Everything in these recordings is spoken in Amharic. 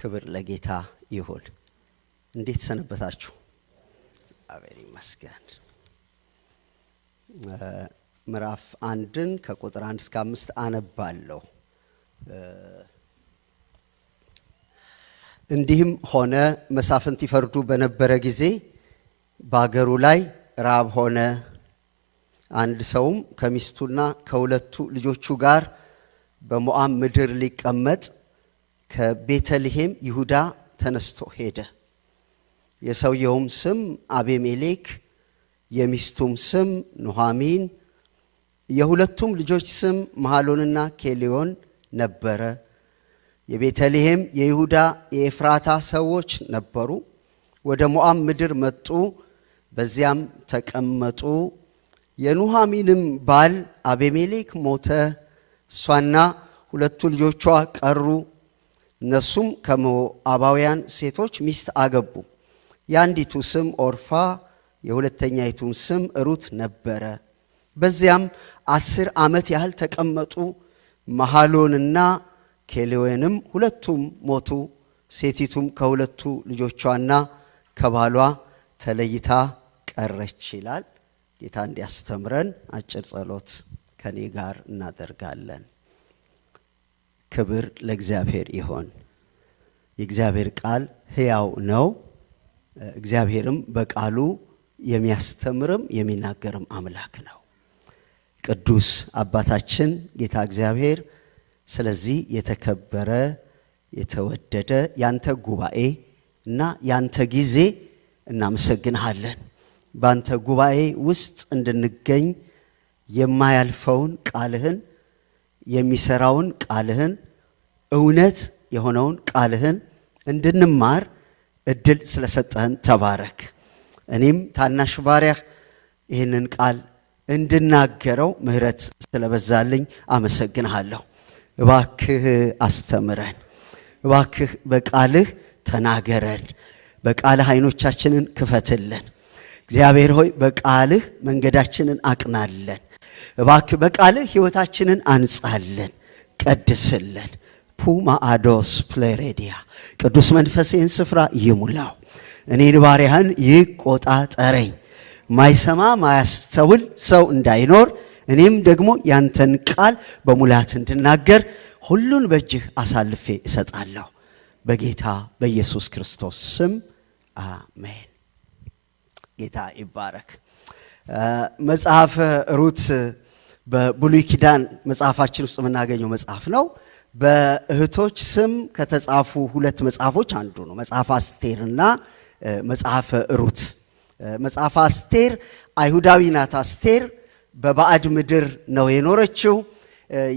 ክብር ለጌታ ይሁን። እንዴት ሰነበታችሁ? አቤት ይመስገን። ምዕራፍ 1ን ከቁጥር 1 እስከ 5 አነባለሁ። እንዲህም ሆነ መሳፍንት ይፈርዱ በነበረ ጊዜ በአገሩ ላይ ራብ ሆነ። አንድ ሰውም ከሚስቱና ከሁለቱ ልጆቹ ጋር በሞዓብ ምድር ሊቀመጥ ከቤተልሔም ይሁዳ ተነስቶ ሄደ። የሰውየውም ስም አቤሜሌክ፣ የሚስቱም ስም ኑኃሚን፣ የሁለቱም ልጆች ስም መሐሎንና ኬሌዮን ነበረ። የቤተልሔም የይሁዳ የኤፍራታ ሰዎች ነበሩ። ወደ ሞዓብ ምድር መጡ፣ በዚያም ተቀመጡ። የኑኃሚንም ባል አቤሜሌክ ሞተ፣ እሷና ሁለቱ ልጆቿ ቀሩ። እነሱም ከሞዓባውያን ሴቶች ሚስት አገቡ። የአንዲቱ ስም ኦርፋ፣ የሁለተኛይቱም ስም ሩት ነበረ። በዚያም 10 ዓመት ያህል ተቀመጡ። መሐሎንና ኬሌዮንም ሁለቱም ሞቱ። ሴቲቱም ከሁለቱ ልጆቿና ከባሏ ተለይታ ቀረች ይላል። ጌታ እንዲያስተምረን አጭር ጸሎት ከኔ ጋር እናደርጋለን። ክብር ለእግዚአብሔር ይሁን። የእግዚአብሔር ቃል ሕያው ነው። እግዚአብሔርም በቃሉ የሚያስተምርም የሚናገርም አምላክ ነው። ቅዱስ አባታችን ጌታ እግዚአብሔር ስለዚህ የተከበረ የተወደደ ያንተ ጉባኤ እና ያንተ ጊዜ እናመሰግንሃለን። ባንተ ጉባኤ ውስጥ እንድንገኝ የማያልፈውን ቃልህን፣ የሚሰራውን ቃልህን፣ እውነት የሆነውን ቃልህን እንድንማር እድል ስለሰጠህን ተባረክ። እኔም ታናሽ ባሪያህ ይህንን ቃል እንድናገረው ምህረት ስለበዛልኝ አመሰግንሃለሁ። እባክህ አስተምረን፣ እባክህ በቃልህ ተናገረን፣ በቃልህ ዓይኖቻችንን ክፈትልን። እግዚአብሔር ሆይ በቃልህ መንገዳችንን አቅናለን። እባክህ በቃልህ ሕይወታችንን አንጻለን፣ ቀድስልን። ፑማአዶስ ፕሌሬዲያ ቅዱስ መንፈሴን ስፍራ ይሙላው። እኔን ባሪያህን ይቆጣጠረኝ። ማይሰማ ማያስተውል ሰው እንዳይኖር፣ እኔም ደግሞ ያንተን ቃል በሙላት እንድናገር ሁሉን በእጅህ አሳልፌ እሰጣለሁ። በጌታ በኢየሱስ ክርስቶስ ስም አሜን። ጌታ ይባረክ። መጽሐፈ ሩት በብሉይ ኪዳን መጽሐፋችን ውስጥ የምናገኘው መጽሐፍ ነው። በእህቶች ስም ከተጻፉ 2 መጽሐፎች አንዱ ነው። መጽሐፈ አስቴርና መጽሐፈ ሩት። መጽሐፈ አስቴር አይሁዳዊ ናት። አስቴር በባዕድ ምድር ነው የኖረችው።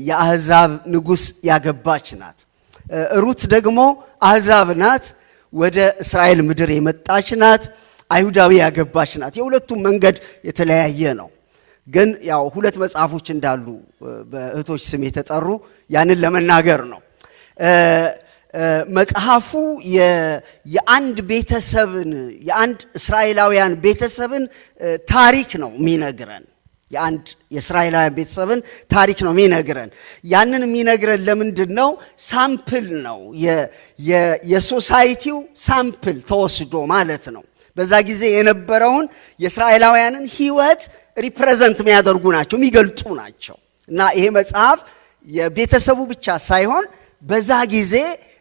የአሕዛብ ንጉሥ ያገባች ናት። ሩት ደግሞ አሕዛብ ናት፣ ወደ እስራኤል ምድር የመጣች ናት። አይሁዳዊ ያገባች ናት። የሁለቱም መንገድ የተለያየ ነው። ግን ያው 2 መጽሐፎች እንዳሉ በእህቶች ስም የተጠሩ ያንን ለመናገር ነው። መጽሐፉ የአንድ ቤተሰብን የአንድ እስራኤላውያን ቤተሰብን ታሪክ ነው የሚነግረን። የአንድ የእስራኤላውያን ቤተሰብን ታሪክ ነው የሚነግረን። ያንን የሚነግረን ለምንድን ነው? ሳምፕል ነው። የሶሳይቲው ሳምፕል ተወስዶ ማለት ነው። በዛ ጊዜ የነበረውን የእስራኤላውያንን ሕይወት ሪፕሬዘንት የሚያደርጉ ናቸው፣ የሚገልጡ ናቸው። እና ይሄ መጽሐፍ የቤተሰቡ ብቻ ሳይሆን በዛ ጊዜ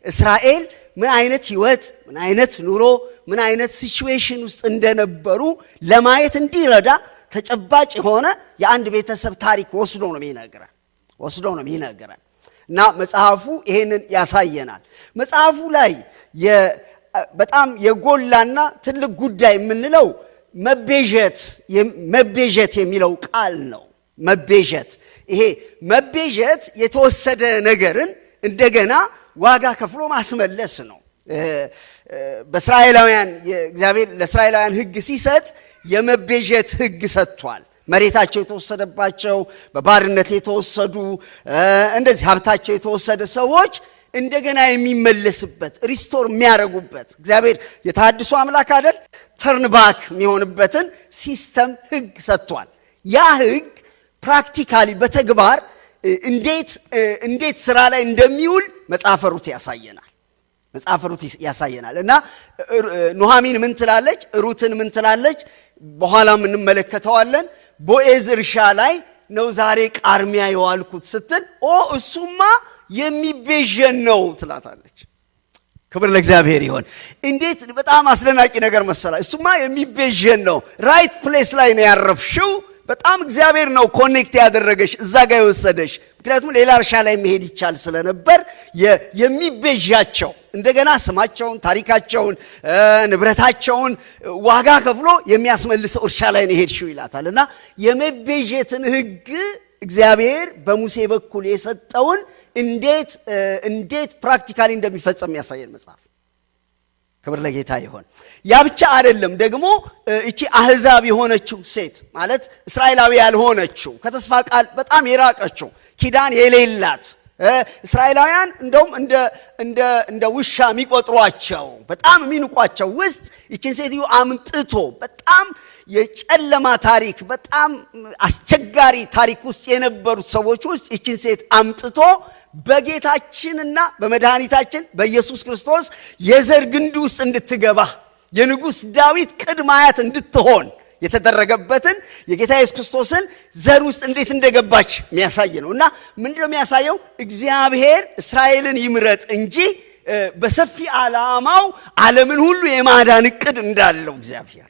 እስራኤል ምን አይነት ሕይወት፣ ምን አይነት ኑሮ፣ ምን አይነት ሲቹዌሽን ውስጥ እንደነበሩ ለማየት እንዲረዳ ተጨባጭ የሆነ የአንድ ቤተሰብ ታሪክ ወስዶ ነው የሚነግረን። እና መጽሐፉ ይሄንን ያሳየናል። መጽሐፉ ላይ በጣም የጎላና ትልቅ ጉዳይ የምንለው መቤዠት የሚለው ቃል ነው። መቤዠት፣ ይሄ መቤዠት የተወሰደ ነገርን እንደገና ዋጋ ከፍሎ ማስመለስ ነው። በእስራኤላውያን እግዚአብሔር ለእስራኤላውያን ሕግ ሲሰጥ የመቤዠት ሕግ ሰጥቷል። መሬታቸው የተወሰደባቸው፣ በባርነት የተወሰዱ፣ እንደዚህ ሀብታቸው የተወሰደ ሰዎች እንደገና የሚመለስበት ሪስቶር የሚያረጉበት እግዚአብሔር የተሐድሶ አምላክ አይደል? ተርንባክ የሚሆንበትን ሲስተም ሕግ ሰጥቷል። ያ ሕግ ፕራክቲካሊ በተግባር እንዴት ስራ ላይ እንደሚውል መጽሐፈ ሩት ያሳየናል። መጽሐፍ ሩት ያሳየናል። እና ኑሃሚን ምን ትላለች? ሩትን ምን ትላለች? በኋላም እንመለከተዋለን። ቦዔዝ እርሻ ላይ ነው ዛሬ ቃርሚያ የዋልኩት ስትል እሱማ የሚቤዠን ነው ትላታለች። ክብር ለእግዚአብሔር ይሁን። እንዴት በጣም አስደናቂ ነገር መሰላ። እሱማ የሚቤዠን ነው። ራይት ፕሌስ ላይ ነው ያረፍሽው። በጣም እግዚአብሔር ነው ኮኔክት ያደረገሽ እዛ ጋር የወሰደሽ። ምክንያቱም ሌላ እርሻ ላይ መሄድ ይቻል ስለነበር የሚቤዣቸው እንደገና ስማቸውን፣ ታሪካቸውን፣ ንብረታቸውን ዋጋ ከፍሎ የሚያስመልሰው እርሻ ላይ ነው ሄድሽው ይላታል። እና የመቤዠትን ሕግ እግዚአብሔር በሙሴ በኩል የሰጠውን እንዴት ፕራክቲካሊ እንደሚፈጸም ያሳየን መጽሐፍ። ክብር ለጌታ ይሁን። ያ ብቻ አይደለም ደግሞ እቺ አህዛብ የሆነችው ሴት ማለት እስራኤላዊ ያልሆነችው ከተስፋ ቃል በጣም የራቀችው ኪዳን የሌላት እስራኤላውያን እንደውም እንደ ውሻ የሚቆጥሯቸው በጣም የሚንቋቸው ውስጥ ይችን ሴትዮ አምጥቶ በጣም የጨለማ ታሪክ በጣም አስቸጋሪ ታሪክ ውስጥ የነበሩት ሰዎች ውስጥ ይችን ሴት አምጥቶ በጌታችንና በመድኃኒታችን በኢየሱስ ክርስቶስ የዘር ግንድ ውስጥ እንድትገባ የንጉሥ ዳዊት ቅድመ አያት እንድትሆን የተደረገበትን የጌታ ኢየሱስ ክርስቶስን ዘር ውስጥ እንዴት እንደገባች የሚያሳይ ነው። እና ምንድነው የሚያሳየው? እግዚአብሔር እስራኤልን ይምረጥ እንጂ በሰፊ ዓላማው ዓለምን ሁሉ የማዳን ዕቅድ እንዳለው እግዚአብሔር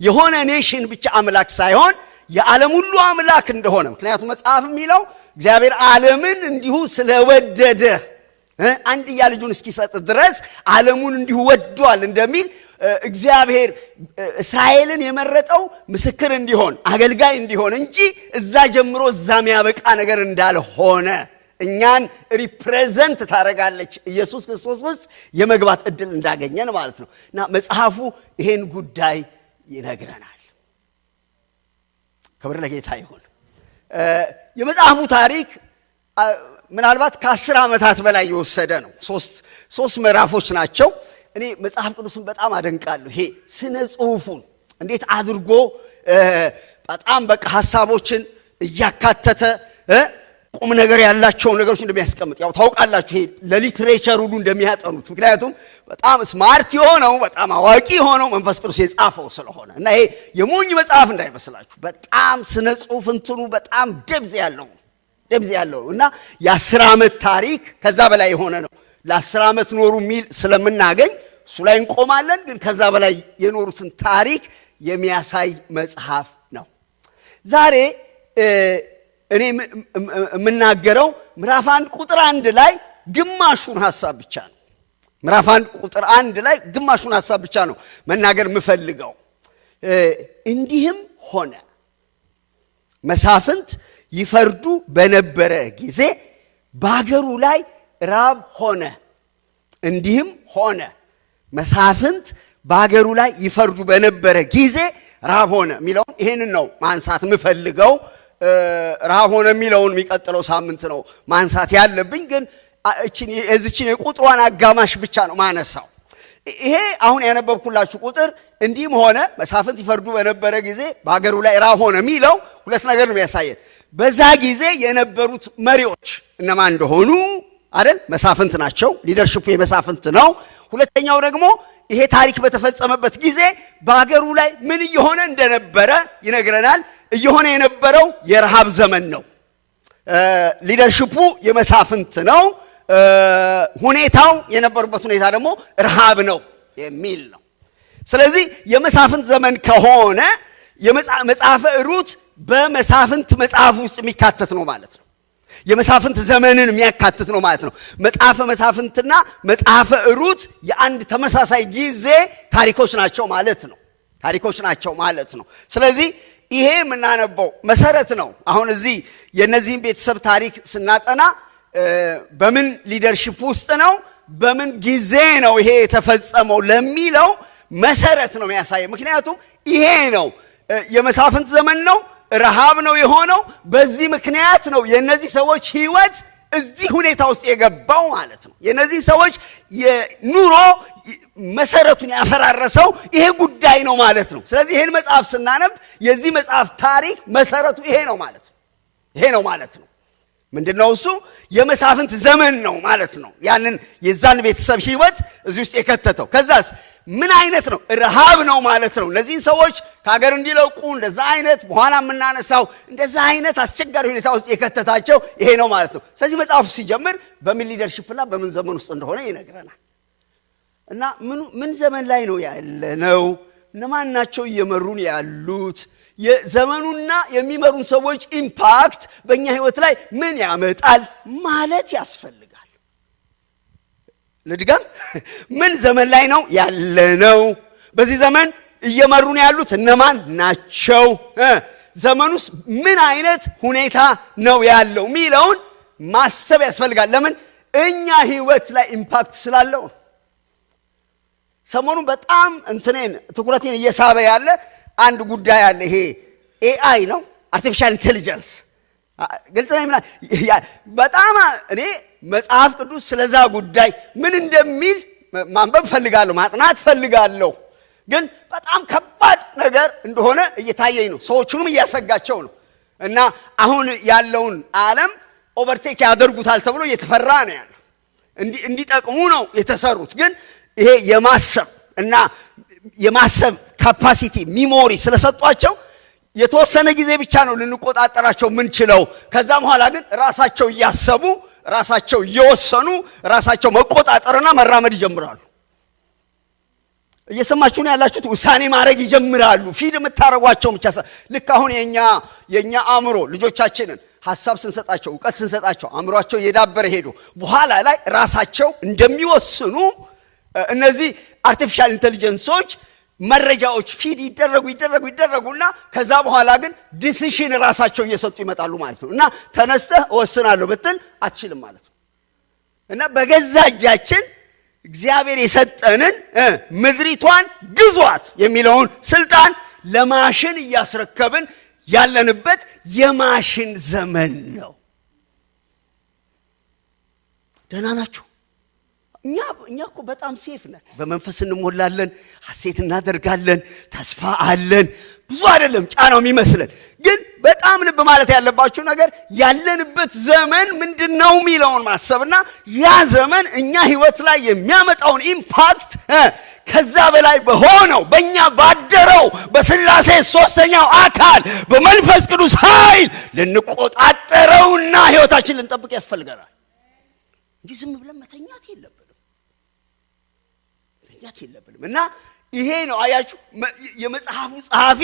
የሆነ ኔሽን ብቻ አምላክ ሳይሆን የዓለም ሁሉ አምላክ እንደሆነ ምክንያቱም መጽሐፍ የሚለው እግዚአብሔር ዓለምን እንዲሁ ስለወደደ አንድያ ልጁን እስኪሰጥ ድረስ ዓለሙን እንዲሁ ወዷል እንደሚል እግዚአብሔር እስራኤልን የመረጠው ምስክር እንዲሆን አገልጋይ እንዲሆን እንጂ እዛ ጀምሮ እዛ የሚያበቃ ነገር እንዳልሆነ እኛን ሪፕሬዘንት ታደርጋለች ኢየሱስ ክርስቶስ ውስጥ የመግባት ዕድል እንዳገኘን ማለት ነው። እና መጽሐፉ ይሄን ጉዳይ ይነግረናል። ክብር ለጌታ ይሁን። የመጽሐፉ ታሪክ ምናልባት ከ10 ዓመታት በላይ የወሰደ ነው። ሶስት ምዕራፎች ናቸው። እኔ መጽሐፍ ቅዱስን በጣም አደንቃለሁ። ይሄ ስነ ጽሁፉን እንዴት አድርጎ በጣም በቃ ሐሳቦችን እያካተተ ቁም ነገር ያላቸው ነገሮች እንደሚያስቀምጥ ያው ታውቃላችሁ። ይሄ ለሊትሬቸር ሁሉ እንደሚያጠኑት ምክንያቱም በጣም ስማርት የሆነው በጣም አዋቂ የሆነው መንፈስ ቅዱስ የጻፈው ስለሆነ እና ይሄ የሞኝ መጽሐፍ እንዳይመስላችሁ በጣም ስነ ጽሁፍ እንትኑ በጣም ደብዝ ያለው እና የ10 ዓመት ታሪክ ከዛ በላይ የሆነ ነው። ለ10 ዓመት ኖሩ ሚል ስለምናገኝ እሱ ላይ እንቆማለን። ግን ከዛ በላይ የኖሩትን ታሪክ የሚያሳይ መጽሐፍ ነው። ዛሬ እኔ የምናገረው ምዕራፍ 1 ቁጥር 1 ላይ ግማሹን ሐሳብ ብቻ ነው። ምዕራፍ 1 ቁጥር 1 ላይ ግማሹን ሐሳብ ብቻ ነው መናገር የምፈልገው። እንዲህም ሆነ መሳፍንት ይፈርዱ በነበረ ጊዜ በአገሩ ላይ ራብ ሆነ። እንዲህም ሆነ መሳፍንት በአገሩ ላይ ይፈርዱ በነበረ ጊዜ ራብ ሆነ የሚለውን ይሄንን ነው ማንሳት የምፈልገው። ራብ ሆነ የሚለውን የሚቀጥለው ሳምንት ነው ማንሳት ያለብኝ። ግን እዚችን የቁጥሯን አጋማሽ ብቻ ነው ማነሳው። ይሄ አሁን ያነበብኩላችሁ ቁጥር እንዲህም ሆነ መሳፍንት ይፈርዱ በነበረ ጊዜ በአገሩ ላይ ራብ ሆነ የሚለው ሁለት ነገር ነው የሚያሳየን። በዛ ጊዜ የነበሩት መሪዎች እነማን እንደሆኑ አይደል? መሳፍንት ናቸው። ሊደርሺፑ የመሳፍንት ነው። ሁለተኛው ደግሞ ይሄ ታሪክ በተፈጸመበት ጊዜ በአገሩ ላይ ምን እየሆነ እንደነበረ ይነግረናል። እየሆነ የነበረው የረሃብ ዘመን ነው። ሊደርሺፑ የመሳፍንት ነው። ሁኔታው የነበሩበት ሁኔታ ደግሞ ረሃብ ነው የሚል ነው። ስለዚህ የመሳፍንት ዘመን ከሆነ መጽሐፈ ሩት በመሳፍንት መጽሐፍ ውስጥ የሚካተት ነው ማለት ነው። የመሳፍንት ዘመንን የሚያካትት ነው ማለት ነው። መጽሐፈ መሳፍንትና መጽሐፈ ሩት የአንድ ተመሳሳይ ጊዜ ታሪኮች ናቸው ማለት ነው። ስለዚህ ይሄ የምናነበው መሰረት ነው። አሁን እዚህ የነዚህን ቤተሰብ ታሪክ ስናጠና በምን ሊደርሺፕ ውስጥ ነው በምን ጊዜ ነው ይሄ የተፈጸመው ለሚለው መሰረት ነው የሚያሳየው። ምክንያቱም ይሄ ነው የመሳፍንት ዘመን ነው፣ ረሃብ ነው የሆነው። በዚህ ምክንያት ነው የነዚህ ሰዎች ህይወት እዚህ ሁኔታ ውስጥ የገባው ማለት ነው። የነዚህ ሰዎች የኑሮ መሰረቱን ያፈራረሰው ይሄ ጉዳይ ነው ማለት ነው። ስለዚህ ይሄን መጽሐፍ ስናነብ የዚህ መጽሐፍ ታሪክ መሰረቱ ይሄ ነው ማለት ነው። ምንድነው እሱ? የመሳፍንት ዘመን ነው ማለት ነው። ያንን የዛን ቤተሰብ ህይወት እዚህ ውስጥ የከተተው። ከዛስ ምን አይነት ነው? ረሃብ ነው ማለት ነው። እነዚህ ሰዎች ከሀገር እንዲለቁ እንደዛ አይነት በኋላ የምናነሳው እንደዛ አይነት አስቸጋሪ ሁኔታ ውስጥ የከተታቸው ይሄ ነው ማለት ነው። ስለዚህ መጽሐፉ ሲጀምር በምን ሊደርሺፕና በምን ዘመን ውስጥ እንደሆነ ይነግረናል። እና ምን ዘመን ላይ ነው ያለነው? እነማን ናቸው እየመሩን ያሉት? የዘመኑና የሚመሩን ሰዎች ኢምፓክት በእኛ ህይወት ላይ ምን ያመጣል ማለት ያስፈልጋል። ለድጋም ምን ዘመን ላይ ነው ያለነው? በዚህ ዘመን እየመሩን ያሉት እነማን ናቸው? ዘመኑስ ምን አይነት ሁኔታ ነው ያለው ሚለውን ማሰብ ያስፈልጋል። ለምን? እኛ ህይወት ላይ ኢምፓክት ስላለው። ሰሞኑን በጣም ትኩረቴን እየሳበ ያለ አንድ ጉዳይ አለ። ይሄ ኤአይ ነው፣ አርቲፊሻል ኢንቴሊጀንስ። ግልጽ ነው። በጣም እኔ መጽሐፍ ቅዱስ ስለዛ ጉዳይ ምን እንደሚል ማንበብ ፈልጋለሁ፣ ማጥናት ፈልጋለሁ። ግን በጣም ከባድ ነገር እንደሆነ እየታየኝ ነው። ሰዎቹንም እያሰጋቸው ነው። እና አሁን ያለውን ዓለም ኦቨርቴክ ያደርጉታል ተብሎ እየተፈራ ነው ያለው። እንዲጠቅሙ ነው የተሰሩት። ግን ይሄ የማሰብ ካፓሲቲ ሚሞሪ ስለሰጧቸው የተወሰነ ጊዜ ብቻ ነው ልንቆጣጠራቸው ምንችለው። ከዛ በኋላ ግን ራሳቸው እያሰቡ ራሳቸው እየወሰኑ ራሳቸው መቆጣጠርና መራመድ ይጀምራሉ። እየሰማችሁ ነው ያላችሁት? ውሳኔ ማድረግ ይጀምራሉ። ፊድ የምታረጓቸው ብቻ ልክ አሁን የኛ አእምሮ ልጆቻችንን ሐሳብ ስንሰጣቸው ዕውቀት ስንሰጣቸው አእምሮአቸው እየዳበረ ሄዱ በኋላ ላይ ራሳቸው እንደሚወስኑ እነዚህ አርቲፊሻል ኢንተለጀንሶች መረጃዎች ፊድ ይደረጉና ከዛ በኋላ ግን ዲሲሽን ራሳቸው እየሰጡ ይመጣሉ ማለት ነው። እና ተነስተህ እወስናለሁ ብትል አትችልም ማለት ነው። እና በገዛ እጃችን እግዚአብሔር የሰጠንን ምድሪቷን ግዟት የሚለውን ስልጣን ለማሽን እያስረከብን ያለንበት የማሽን ዘመን ነው። ደህና ናችሁ? እኛ እኮ በጣም ሴፍ ነን። በመንፈስ እንሞላለን፣ ሐሴት እናደርጋለን፣ ተስፋ አለን። ብዙ አይደለም ጫናው የሚመስለን። ግን በጣም ልብ ማለት ያለባችሁ ነገር ያለንበት ዘመን ምንድነው የሚለውን ማሰብና ያ ዘመን እኛ ህይወት ላይ የሚያመጣውን ኢምፓክት ከዛ በላይ በሆነው በእኛ ባደረው በሥላሴ ሶስተኛው አካል በመንፈስ ቅዱስ ኃይል ልንቆጣጠረውና ህይወታችን ልንጠብቅ ያስፈልገናል እንጂ ዝም ብለን መተኛት የለብንም። እና ይሄ ነው አያችሁ የመጽሐፉ ጸሐፊ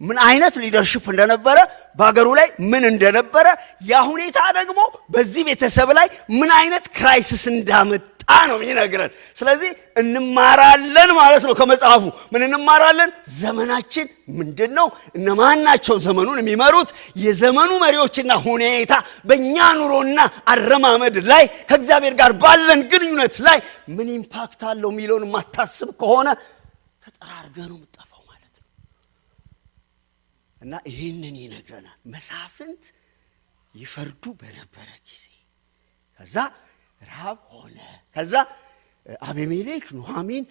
ምን አይነት ሊደርሺፕ እንደነበረ በአገሩ ላይ ምን እንደነበረ ያ ሁኔታ ደግሞ በዚህ ቤተሰብ ላይ ምን አይነት ክራይሲስ እንዳመጣ ነው የሚነግረን። ስለዚህ እንማራለን ማለት ነው ከመጽሐፉ። ምን እንማራለን? ዘመናችን ምንድነው? እነማን ናቸው ዘመኑን የሚመሩት? የዘመኑ መሪዎችና ሁኔታ በእኛ ኑሮና አረማመድ ላይ ከእግዚአብሔር ጋር ባለን ግንኙነት ላይ ምን ኢምፓክት አለው የሚለውን ማታስብ ከሆነ ተጠራርገህ ነው የምትጠፋው ማለት ነው። እና ይህንን ይነግረናል። መሳፍንት ይፈርዱ በነበረ ጊዜ ከዛ ረሃብ ሆነ። ከዛ አቤሜሌክ ኑሃሚን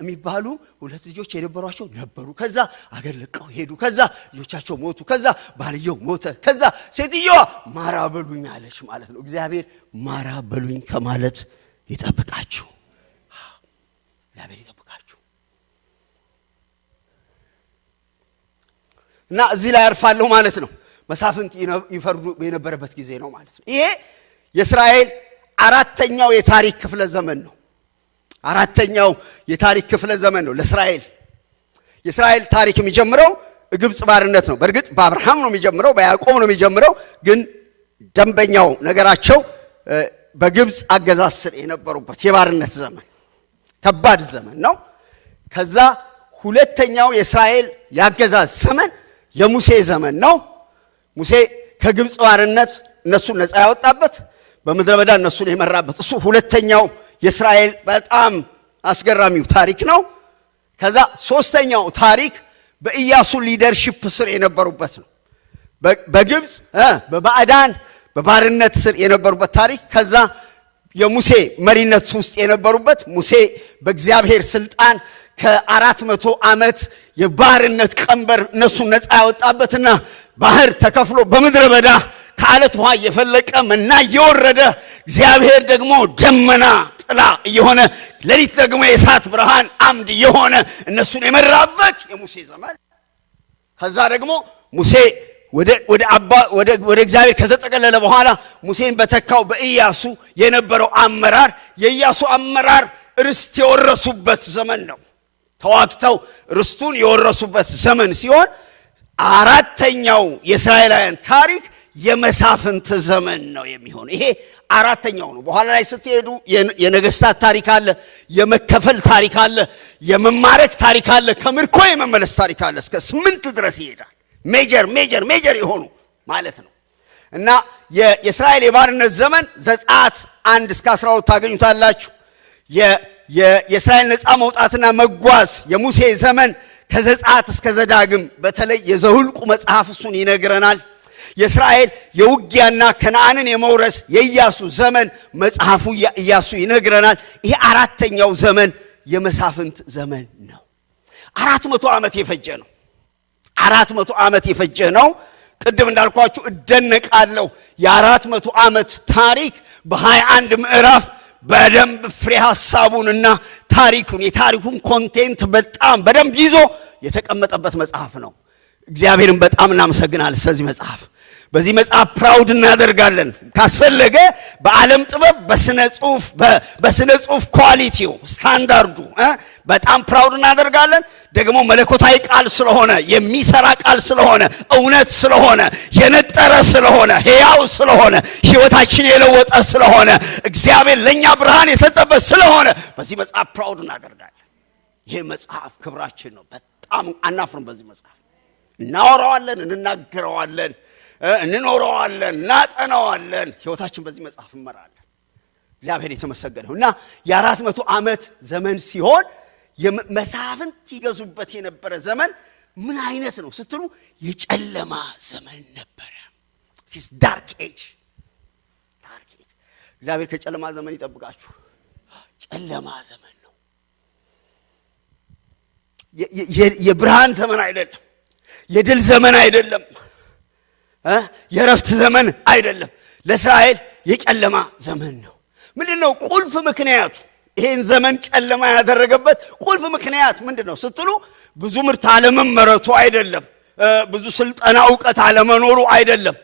የሚባሉ ሁለት ልጆች የነበሯቸው ነበሩ። ከዛ አገር ለቀው ሄዱ። ከዛ ልጆቻቸው ሞቱ። ከዛ ባልየው ሞተ። ከዛ ሴትዮዋ ማራ በሉኝ አለች ማለት ነው። እግዚአብሔር ማራ በሉኝ ከማለት ይጠብቃችሁ። እግዚአብሔር ይጠብቃችሁ። እና እዚህ ላይ ያርፋለሁ ማለት ነው። መሳፍንት ይፈርዱ የነበረበት ጊዜ ነው ማለት ነው። ይሄ የእስራኤል አራተኛው የታሪክ ክፍለ ዘመን ነው። አራተኛው የታሪክ ክፍለ ዘመን ነው ለእስራኤል። የእስራኤል ታሪክ የሚጀምረው ግብጽ ባርነት ነው። በእርግጥ በአብርሃም ነው የሚጀምረው፣ በያዕቆብ ነው የሚጀምረው። ግን ደንበኛው ነገራቸው በግብጽ አገዛዝ ስር የነበሩበት የባርነት ዘመን ከባድ ዘመን ነው። ከዛ ሁለተኛው የእስራኤል ያገዛዝ ዘመን የሙሴ ዘመን ነው። ሙሴ ከግብጽ ባርነት እነሱን ነፃ ያወጣበት በምድረ በዳ እነሱን የመራበት እሱ ሁለተኛው የእስራኤል በጣም አስገራሚው ታሪክ ነው። ከዛ ሶስተኛው ታሪክ በኢያሱ ሊደርሺፕ ስር የነበሩበት ነው። በግብጽ በባዕዳን በባርነት ስር የነበሩበት ታሪክ። ከዛ የሙሴ መሪነት ውስጥ የነበሩበት ሙሴ በእግዚአብሔር ስልጣን ከ400 ዓመት የባርነት ቀንበር እነሱን ነፃ ያወጣበትና ባህር ተከፍሎ በምድረ በዳ ከአለት ውሃ እየፈለቀ መና እየወረደ እግዚአብሔር ደግሞ ደመና ጥላ እየሆነ ሌሊት ደግሞ የእሳት ብርሃን አምድ እየሆነ እነሱን የመራበት የሙሴ ዘመን። ከዛ ደግሞ ሙሴ ወደ እግዚአብሔር ከተጠቀለለ በኋላ ሙሴን በተካው በኢያሱ የነበረው አመራር የኢያሱ አመራር ርስት የወረሱበት ዘመን ነው። ተዋግተው ርስቱን የወረሱበት ዘመን ሲሆን አራተኛው የእስራኤላውያን ታሪክ የመሳፍንት ዘመን ነው የሚሆነው። ይሄ አራተኛው ነው። በኋላ ላይ ስትሄዱ የነገስታት ታሪክ አለ፣ የመከፈል ታሪክ አለ፣ የመማረክ ታሪክ አለ፣ ከምርኮ የመመለስ ታሪክ አለ። እስከ 8 ድረስ ይሄዳል። ሜጀር የሆኑ ማለት ነው። እና የእስራኤል የባርነት ዘመን ዘጸአት 1 እስከ 12 ታገኙታላችሁ። የእስራኤል ነፃ መውጣትና መጓዝ የሙሴ ዘመን ከዘጸአት እስከ ዘዳግም በተለይ የዘኍልቍ መጽሐፍ እሱን ይነግረናል። የእስራኤል የውጊያና ከነዓንን የመውረስ የኢያሱ ዘመን መጽሐፉ ኢያሱ ይነግረናል። ይሄ አራተኛው ዘመን የመሳፍንት ዘመን ነው። 400 ዓመት የፈጀ ነው። 400 ዓመት የፈጀ ነው። ቅድም እንዳልኳችሁ እደነቃለሁ። የ400 ዓመት ታሪክ በ21 ምዕራፍ በደንብ ፍሬ ሐሳቡንና ታሪኩን የታሪኩን ኮንቴንት በጣም በደንብ ይዞ የተቀመጠበት መጽሐፍ ነው። እግዚአብሔርን በጣም እናመሰግናለን ስለዚህ መጽሐፍ። በዚህ መጽሐፍ ፕራውድ እናደርጋለን። ካስፈለገ በዓለም ጥበብ በስነ ጽሑፍ ኳሊቲው ስታንዳርዱ በጣም ፕራውድ እናደርጋለን። ደግሞ መለኮታዊ ቃል ስለሆነ የሚሰራ ቃል ስለሆነ እውነት ስለሆነ የነጠረ ስለሆነ ሕያው ስለሆነ ሕይወታችን የለወጠ ስለሆነ እግዚአብሔር ለኛ ብርሃን የሰጠበት ስለሆነ በዚህ መጽሐፍ ፕራውድ እናደርጋለን። ይሄ መጽሐፍ ክብራችን ነው። በጣም አናፍርም። በዚህ መጽሐፍ እናወራዋለን፣ እንናገረዋለን፣ እንኖረዋለን፣ እናጠናዋለን። ሕይወታችን በዚህ መጽሐፍ እንመራለን። እግዚአብሔር የተመሰገነው እና የ400 ዓመት ዘመን ሲሆን መሳፍንት ይገዙበት የነበረ ዘመን ምን አይነት ነው ስትሉ የጨለማ ዘመን ነበረ። ዲስ ዳርክ ኤጅ። እግዚአብሔር ከጨለማ ዘመን ይጠብቃችሁ። ጨለማ ዘመን ነው። የብርሃን ዘመን አይደለም። የድል ዘመን አይደለም። የረፍት ዘመን አይደለም። ለእስራኤል የጨለማ ዘመን ነው። ምንድነው ቁልፍ ምክንያቱ? ይሄን ዘመን ጨለማ ያደረገበት ቁልፍ ምክንያት ምንድነው ስትሉ ብዙ ምርት አለመመረቱ አይደለም፣ ብዙ ስልጠና ዕውቀት አለመኖሩ አይደለም።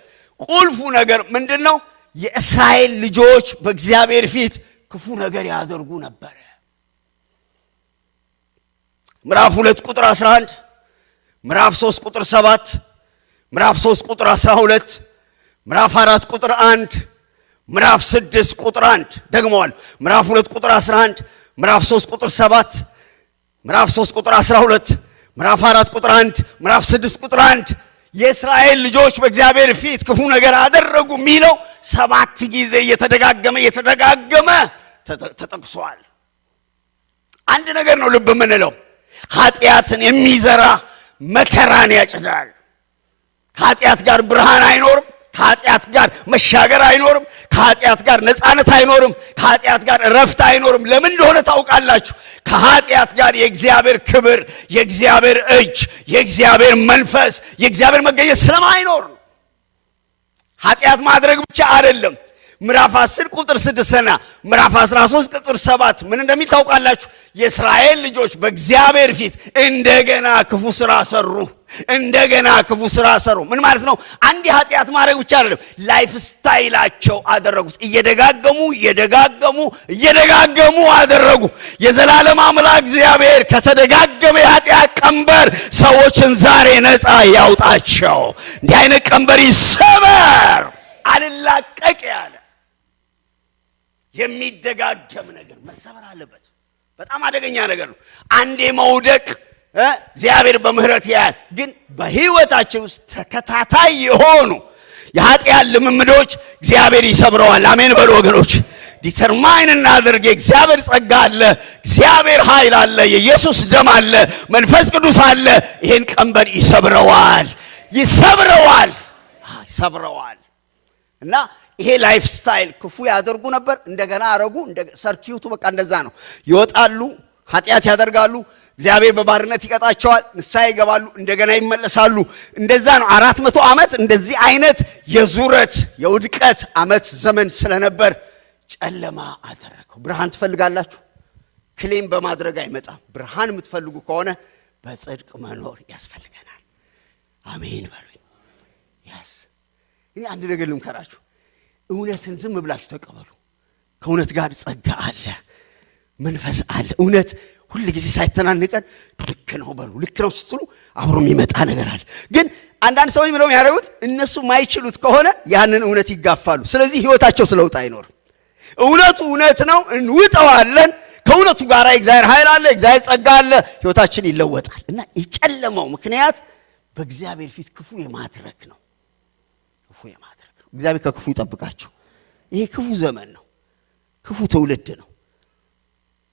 ቁልፉ ነገር ምንድነው? የእስራኤል ልጆች በእግዚአብሔር ፊት ክፉ ነገር ያደርጉ ነበር። ምዕራፍ 2 ቁጥር 11፣ ምዕራፍ 3 ቁጥር 7፣ ምዕራፍ 3 ቁጥር 12፣ ምዕራፍ 4 ቁጥር 1፣ ምዕራፍ 6 ቁጥር 1 ደግመዋል። ምዕራፍ 2 ቁጥር 11፣ ምዕራፍ 3 ቁጥር 7፣ ምዕራፍ 3 ቁጥር 12፣ ምዕራፍ 4 ቁጥር 1፣ ምዕራፍ 6 ቁጥር 1 የእስራኤል ልጆች በእግዚአብሔር ፊት ክፉ ነገር አደረጉ የሚለው 7 ጊዜ እየተደጋገመ ተጠቅሷል። አንድ ነገር ነው ልብ የምንለው፣ ኃጢአትን የሚዘራ መከራን ያጭዳል። ከኃጢአት ጋር ብርሃን አይኖርም። ከኃጢአት ጋር መሻገር አይኖርም። ከኃጢአት ጋር ነፃነት አይኖርም። ከኃጢአት ጋር እረፍት አይኖርም። ለምን እንደሆነ ታውቃላችሁ? ከኃጢአት ጋር የእግዚአብሔር ክብር፣ የእግዚአብሔር እጅ፣ የእግዚአብሔር መንፈስ፣ የእግዚአብሔር መገኘት ስለማይኖር ነው። ኃጢአት ማድረግ ብቻ አይደለም። ምዕራፍ 10 ቁጥር 6ና ምዕራፍ 13 ቁጥር 7 ምን እንደሚል ታውቃላችሁ? የእስራኤል ልጆች በእግዚአብሔር ፊት እንደገና ክፉ ሥራ ሰሩ። እንደገና ክፉ ሥራ ሰሩ። ምን ማለት ነው? አንድ ኃጢአት ማድረግ ብቻ አይደለም፣ ላይፍ ስታይላቸው አደረጉት። እየደጋገሙ አደረጉ። የዘላለም አምላክ እግዚአብሔር ከተደጋገመ የኃጢአት ቀንበር ሰዎችን ዛሬ ነፃ ያውጣቸው። እንዲህ አይነት ቀንበር ይሰበር፣ አልላቀቅ ያለ የሚደጋገም ነገር መሰበር አለበት። በጣም አደገኛ ነገር ነው። አንዴ መውደቅ እግዚአብሔር በምህረት ያያል። ግን በህይወታችን ውስጥ ተከታታይ የሆኑ የኃጢአት ልምምዶች እግዚአብሔር ይሰብረዋል። አሜን በሉ ወገኖች። ዲተርማይን እናድርግ። የእግዚአብሔር ጸጋ አለ፣ እግዚአብሔር ኃይል አለ፣ የኢየሱስ ደም አለ፣ መንፈስ ቅዱስ አለ። ይሄን ቀንበር ይሰብረዋል። እና ይሄ ላይፍ ስታይል ክፉ ያደርጉ ነበር፣ እንደገና አረጉ። ሰርኪዩቱ በቃ እንደዛ ነው። ይወጣሉ፣ ኃጢአት ያደርጋሉ፣ እግዚአብሔር በባርነት ይቀጣቸዋል፣ ንስሐ ይገባሉ፣ እንደገና ይመለሳሉ። እንደዛ ነው 400 ዓመት እንደዚህ አይነት የዙረት የውድቀት ዓመት ዘመን ስለነበር ጨለማ አደረገው። ብርሃን ትፈልጋላችሁ? ክሌም በማድረግ አይመጣም። ብርሃን የምትፈልጉ ከሆነ በጽድቅ መኖር ያስፈልገናል። አሜን በሉኝ። ያስ እኔ አንድ ነገር ልምከራችሁ። እውነትን ዝም ብላችሁ ተቀበሉ። ከእውነት ጋር ጸጋ አለ፣ መንፈስ አለ። እውነት ሁሉ ጊዜ ሳይተናነቀን ልክ ነው በሉ። ልክ ነው ስትሉ አብሮ የሚመጣ ነገር አለ። ግን አንዳንድ ሰዎች ምንም ያደረጉት እነሱ ማይችሉት ከሆነ ያንን እውነት ይጋፋሉ። ስለዚህ ህይወታቸው ስለውጥ አይኖርም። እውነቱ እውነት ነው፣ እንውጠዋለን። ከእውነቱ ጋር የእግዚአብሔር ኃይል አለ፣ የእግዚአብሔር ጸጋ አለ፣ ህይወታችን ይለወጣል። እና የጨለማው ምክንያት በእግዚአብሔር ፊት ክፉ የማድረግ ነው። ክፉ የማድረግ ነው። እግዚአብሔር ከክፉ ይጠብቃችሁ። ይሄ ክፉ ዘመን ነው፣ ክፉ ትውልድ ነው።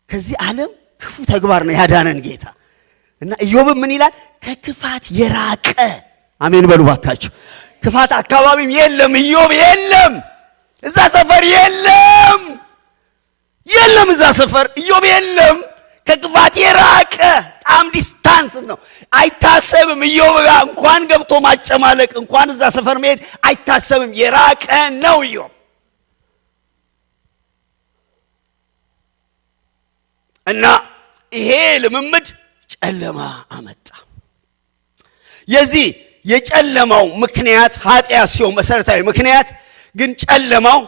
ከዚህ ዓለም ክፉ ተግባር ነው ያዳነን ጌታ። እና ኢዮብ ምን ይላል? ከክፋት የራቀ አሜን በሉ ባካችሁ። ክፋት አካባቢም የለም፣ ኢዮብ የለም፣ እዛ ሰፈር የለም፣ የለም እዛ ሰፈር ኢዮብ የለም። ከክፋት የራቀ በጣም ዲስታንስ ነው፣ አይታሰብም። ኢዮብ ጋር እንኳን ገብቶ ማጨማለቅ እንኳን እዛ ሰፈር መሄድ አይታሰብም። የራቀ ነው ኢዮብ። እና ይሄ ልምምድ ጨለማ አመጣ። የዚህ የጨለማው ምክንያት ኃጢአት ሲሆን መሰረታዊ ምክንያት ግን ጨለማው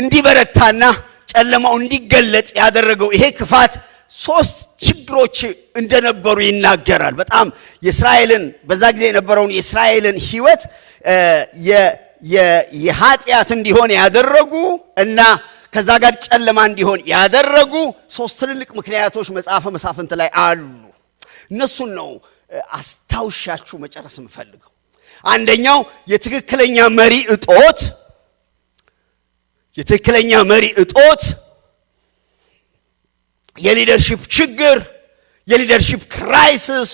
እንዲበረታና ጨለማው እንዲገለጥ ያደረገው ይሄ ክፋት ሶስት ችግሮች እንደነበሩ ይናገራል። በጣም የእስራኤልን በዛ ጊዜ የነበረውን የእስራኤልን ሕይወት የኃጢአት እንዲሆን ያደረጉ እና ከዛ ጋር ጨለማ እንዲሆን ያደረጉ ሶስት ትልልቅ ምክንያቶች መጽሐፈ መሳፍንት ላይ አሉ። እነሱን ነው አስታውሻችሁ መጨረስ የምፈልገው። አንደኛው የትክክለኛ መሪ እጦት፣ የትክክለኛ መሪ እጦት፣ የሊደርሺፕ ችግር፣ የሊደርሺፕ ክራይሲስ።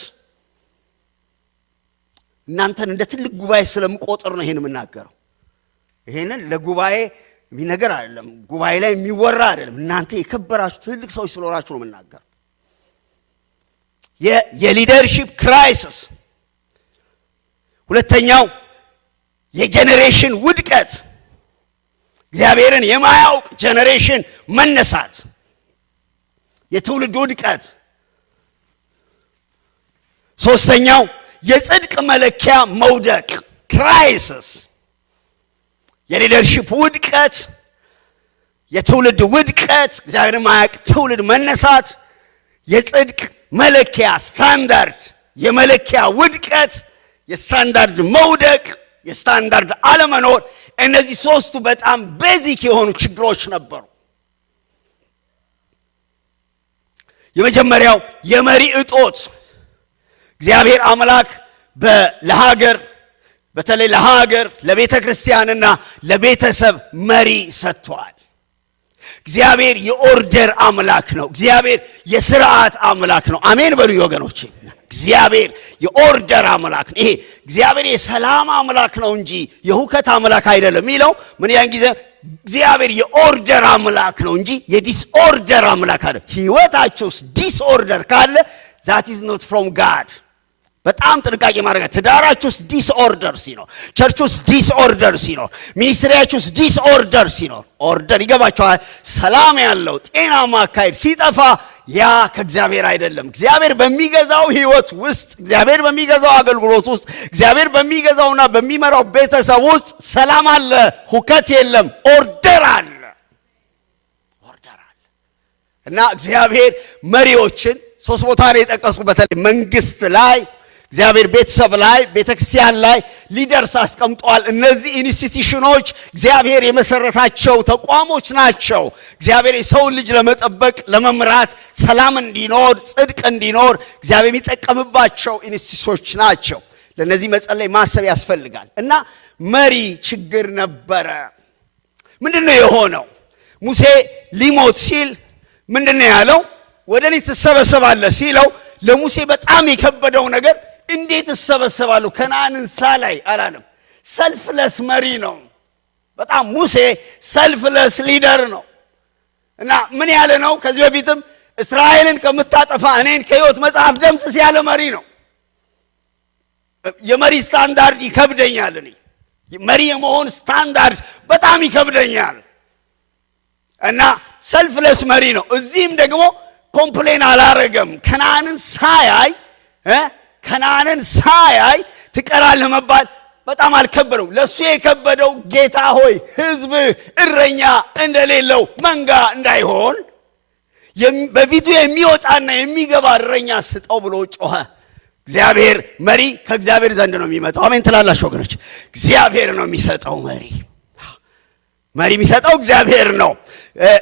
እናንተን እንደ ትልቅ ጉባኤ ስለምቆጥር ነው ይሄን የምናገረው። ይሄንን ለጉባኤ የሚነገር አይደለም፣ ጉባኤ ላይ የሚወራ አይደለም። እናንተ የከበራችሁ ትልቅ ሰዎች ስለሆናችሁ ነው የምናገረው። የሊደርሺፕ ክራይሲስ። ሁለተኛው የጄኔሬሽን ውድቀት፣ እግዚአብሔርን የማያውቅ ጄኔሬሽን መነሳት፣ የትውልድ ውድቀት። ሶስተኛው የጽድቅ መለኪያ መውደቅ ክራይሲስ። የሊደርሺፕ ውድቀት፣ የትውልድ ውድቀት፣ እግዚአብሔርን የማያውቅ ትውልድ መነሳት፣ የጽድቅ መለኪያ ስታንዳርድ የመለኪያ ውድቀት፣ የስታንዳርድ መውደቅ፣ የስታንዳርድ አለመኖር። እነዚህ ሶስቱ በጣም ቤዚክ የሆኑ ችግሮች ነበሩ። የመጀመሪያው የመሪ እጦት። እግዚአብሔር አምላክ ለሀገር በተለይ ለሀገር ለቤተ ክርስቲያንና ለቤተሰብ መሪ ሰጥቷል። እግዚአብሔር የኦርደር አምላክ ነው። እግዚአብሔር የሥርዓት አምላክ ነው። አሜን በሉ ወገኖቼ። እግዚአብሔር የኦርደር አምላክ ነው። ይሄ እግዚአብሔር የሰላም አምላክ ነው እንጂ የሁከት አምላክ አይደለም የሚለው ምን ያን ጊዜ እግዚአብሔር የኦርደር አምላክ ነው እንጂ የዲስኦርደር አምላክ አይደለም። ህይወታችሁስ ዲስኦርደር ካለ that is not from God። በጣም ጥንቃቄ ማድረግ። ትዳራችሁስ ዲስኦርደር ሲኖር፣ ቸርቹስ ዲስኦርደር ሲኖር፣ ሚኒስትሪያችሁስ ዲስኦርደር ሲኖር፣ ኦርደር ይገባችኋል። ሰላም ያለው ጤናማ አካሄድ ሲጠፋ ያ ከእግዚአብሔር አይደለም። እግዚአብሔር በሚገዛው ህይወት ውስጥ፣ እግዚአብሔር በሚገዛው አገልግሎት ውስጥ፣ እግዚአብሔር በሚገዛውና በሚመራው ቤተሰብ ውስጥ ሰላም አለ፣ ሁከት የለም፣ ኦርደር አለ፣ ኦርደር አለ። እና እግዚአብሔር መሪዎችን ሶስት ቦታ ላይ የጠቀስኩ በተለይ መንግስት ላይ፣ እግዚአብሔር ቤተሰብ ላይ፣ ቤተክርስቲያን ላይ ሊደርስ አስቀምጧል። እነዚህ ኢንስቲትዩሽኖች እግዚአብሔር የመሰረታቸው ተቋሞች ናቸው። እግዚአብሔር የሰውን ልጅ ለመጠበቅ ለመምራት፣ ሰላም እንዲኖር፣ ጽድቅ እንዲኖር እግዚአብሔር የሚጠቀምባቸው ኢንስቲትዩሽኖች ናቸው። ለነዚህ መጸለይ ማሰብ ያስፈልጋል። እና መሪ ችግር ነበረ። ምንድነው የሆነው? ሙሴ ሊሞት ሲል ምንድነው ያለው? ወደ እኔ ትሰበሰባለህ ሲለው ለሙሴ በጣም የከበደው ነገር እንዴት እሰበሰባለሁ ከነዓንን ሳላይ አላለም። ሰልፍለስ መሪ ነው። በጣም ሙሴ ሰልፍለስ ሊደር ነው። እና ምን ያለ ነው? ከዚህ በፊትም እስራኤልን ከምታጠፋ እኔን ከሕይወት መጽሐፍ ደምስስ ያለ መሪ ነው። የመሪ ስታንዳርድ ይከብደኛል። እኔ መሪ የመሆን ስታንዳርድ በጣም ይከብደኛል እና ሰልፍለስ መሪ ነው። እዚህም ደግሞ ኮምፕሌን አላረገም። ከነዓንን ሳያይ ትቀራለህ መባል በጣም አልከበደው። ለሱ የከበደው ጌታ ሆይ ሕዝብ እረኛ እንደሌለው መንጋ እንዳይሆን በፊቱ የሚወጣና የሚገባ እረኛ ስጠው ብሎ ጮኸ። እግዚአብሔር መሪ ከእግዚአብሔር ዘንድ ነው የሚመጣው። አሜን ትላላችሁ ወገኖች? እግዚአብሔር ነው የሚሰጠው መሪ የሚሰጠው እግዚአብሔር ነው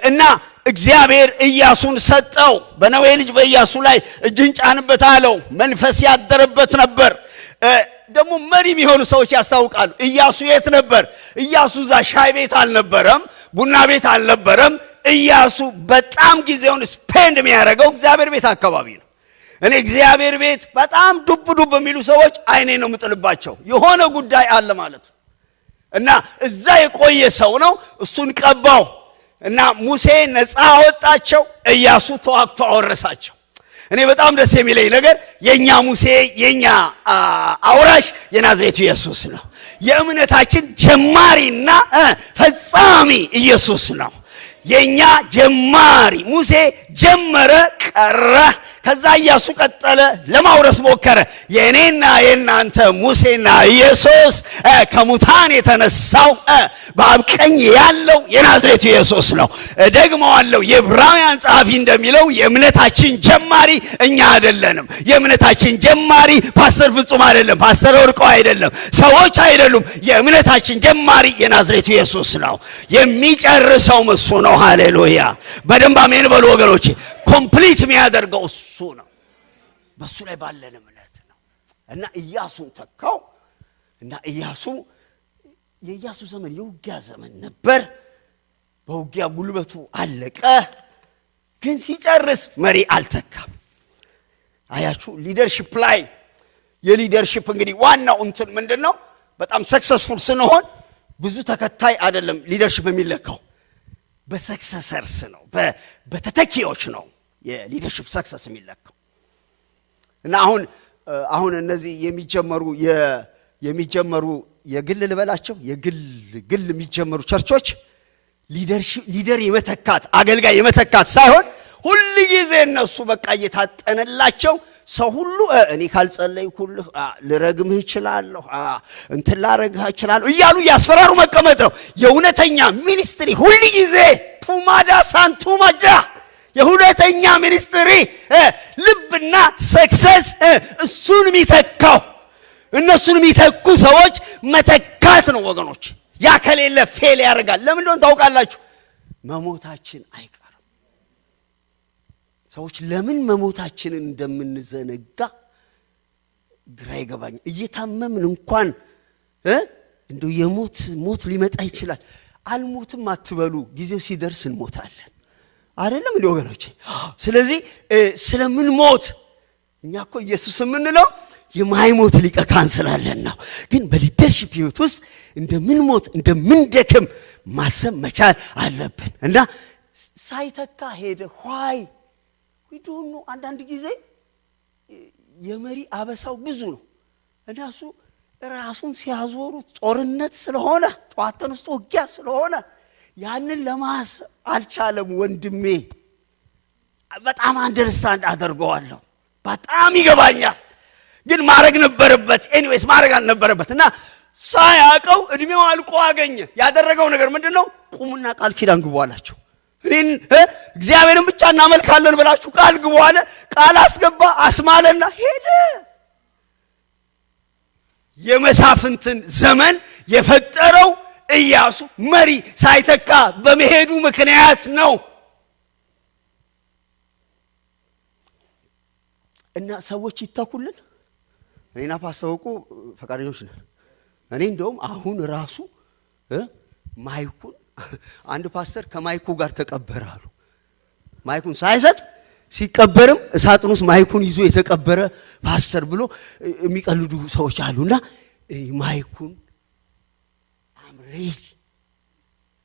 እና እግዚአብሔር ኢያሱን ሰጠው። በነዌ ልጅ በኢያሱ ላይ እጅን ጫንበት አለው። መንፈስ ያደረበት ነበር። ደግሞ መሪ የሚሆኑ ሰዎች ያስታውቃሉ። ኢያሱ የት ነበር? ኢያሱ እዛ ሻይ ቤት አልነበረም፣ ቡና ቤት አልነበረም። ኢያሱ በጣም ጊዜውን ስፔንድ የሚያደርገው እግዚአብሔር ቤት አካባቢ ነው። እኔ እግዚአብሔር ቤት በጣም ዱብ የሚሉ ሰዎች አይኔ ነው የምጥልባቸው። የሆነ ጉዳይ አለ ማለት ነው እና እዛ የቆየ ሰው ነው። እሱን ቀባው እና ሙሴ ነፃ አወጣቸው። ኢያሱ ተዋግቶ አወረሳቸው። እኔ በጣም ደስ የሚለኝ ነገር የኛ ሙሴ የኛ አውራሽ የናዝሬቱ ኢየሱስ ነው። የእምነታችን ጀማሪና ፈጻሚ ኢየሱስ ነው። የኛ ጀማሪ ሙሴ ጀመረ፣ ቀረ። ከዛ ኢያሱ ቀጠለ፣ ለማውረስ ሞከረ። የኔና የናንተ ሙሴና ኢየሱስ ከሙታን የተነሳው በአብ ቀኝ ያለው የናዝሬቱ ኢየሱስ ነው። ደግሞዋለሁ፣ የዕብራውያን ጸሐፊ እንደሚለው የእምነታችን ጀማሪ እኛ አይደለንም። የእምነታችን ጀማሪ ፓስተር ፍጹም አይደለም፣ ፓስተር ወርቀው አይደለም፣ ሰዎች አይደሉም። የእምነታችን ጀማሪ የናዝሬቱ ኢየሱስ ነው። የሚጨርሰው እሱ ነው። ሃሌሉያ! በደንብ አሜን በሉ ወገኖቼ። ኮምፕሊት የሚያደርገው እሱ ነው። በሱ ላይ ባለን እምነት ነው እና ኢያሱን ተካው እና የኢያሱ ዘመን የውጊያ ዘመን ነበር። በውጊያ ጉልበቱ አለቀ። ግን ሲጨርስ መሪ አልተካም። አያችሁ፣ ሊደርሺፕ ላይ የሊደርሺፕ እንግዲህ ዋናው እንትን ምንድነው? በጣም ሰክሰስፉል ስንሆን ብዙ ተከታይ አይደለም ሊደርሺፕ የሚለካው፣ በሰክሰሰርስ ነው፣ በተተኪዎች ነው የሊደርሺፕ ሰክሰስ የሚለካው። እና አሁን እነዚህ የሚጀመሩ የግል ልበላቸው የግል የሚጀመሩ ቸርቾች ሊደር የመተካት አገልጋይ የመተካት ሳይሆን ሁሉ ጊዜ እነሱ በቃ እየታጠነላቸው ሰው ሁሉ እኔ ካልጸለይኩልህ ልረግምህ እችላለሁ፣ እንትን ላረግህ እችላለሁ እያሉ ያስፈራሩ መቀመጥ ነው። የእውነተኛ ሚኒስትሪ ሁሉ ጊዜ ፑማዳ ሳንቱማጃ የሁለተኛ ሚኒስትሪ ልብና ሰክሰስ እሱን የሚተካው እነሱን የሚተኩ ሰዎች መተካት ነው ወገኖች። ያ ከሌለ ፌል ያደርጋል። ለምን እንደሆነ ታውቃላችሁ? መሞታችን አይቀርም። ሰዎች ለምን መሞታችንን እንደምንዘነጋ ግራ ይገባኛል። እየታመምን እንኳን እንደው ሞት ሊመጣ ይችላል። አልሞትም አትበሉ፣ ጊዜው ሲደርስ እንሞታለን። አይደለም እንዴ ወገኖች? ስለዚህ ስለምን ሞት እኛ እኮ ኢየሱስ የምንለው የማይሞት ሊቀ ካህን ስላለን ነው። ግን በሊደርሺፕ ህይወት ውስጥ እንደምንሞት እንደምንደክም ማሰብ መቻል አለብን እና ሳይተካ ሄደ። ኋይ ዊዶኑ አንዳንድ ጊዜ የመሪ አበሳው ብዙ ነው እና እሱ ራሱን ሲያዞሩት ጦርነት ስለሆነ ጧተን ውስጥ ውጊያ ስለሆነ ያንን ለማሰብ አልቻለም። ወንድሜ በጣም አንደርስታንድ አደርገዋለሁ፣ በጣም ይገባኛል። ግን ማድረግ ነበረበት። ኤኒዌይስ ማድረግ አልነበረበት እና ሳያውቀው እድሜው አልቆ አገኘ። ያደረገው ነገር ምንድነው? ቁሙና ቃል ኪዳን ግቡ አላቸው። እኔን እግዚአብሔርን ብቻ እናመልካለን ብላችሁ ቃል ግቡ አለ። ቃል አስገባ፣ አስማለና ሄደ። የመሳፍንትን ዘመን የፈጠረው ኢያሱ መሪ ሳይተካ በመሄዱ ምክንያት ነው። እና ሰዎች ይተኩልን። እኔና ፓስተውቁ ፈቃደኞች ነን። እኔ እንደውም አሁን ራሱ ማይኩን አንድ ፓስተር ከማይኩ ጋር ተቀበራሉ። ማይኩን ሳይሰጥ ሲቀበርም እሳጥን ውስጥ ማይኩን ይዞ የተቀበረ ፓስተር ብሎ የሚቀልዱ ሰዎች አሉና ማይኩን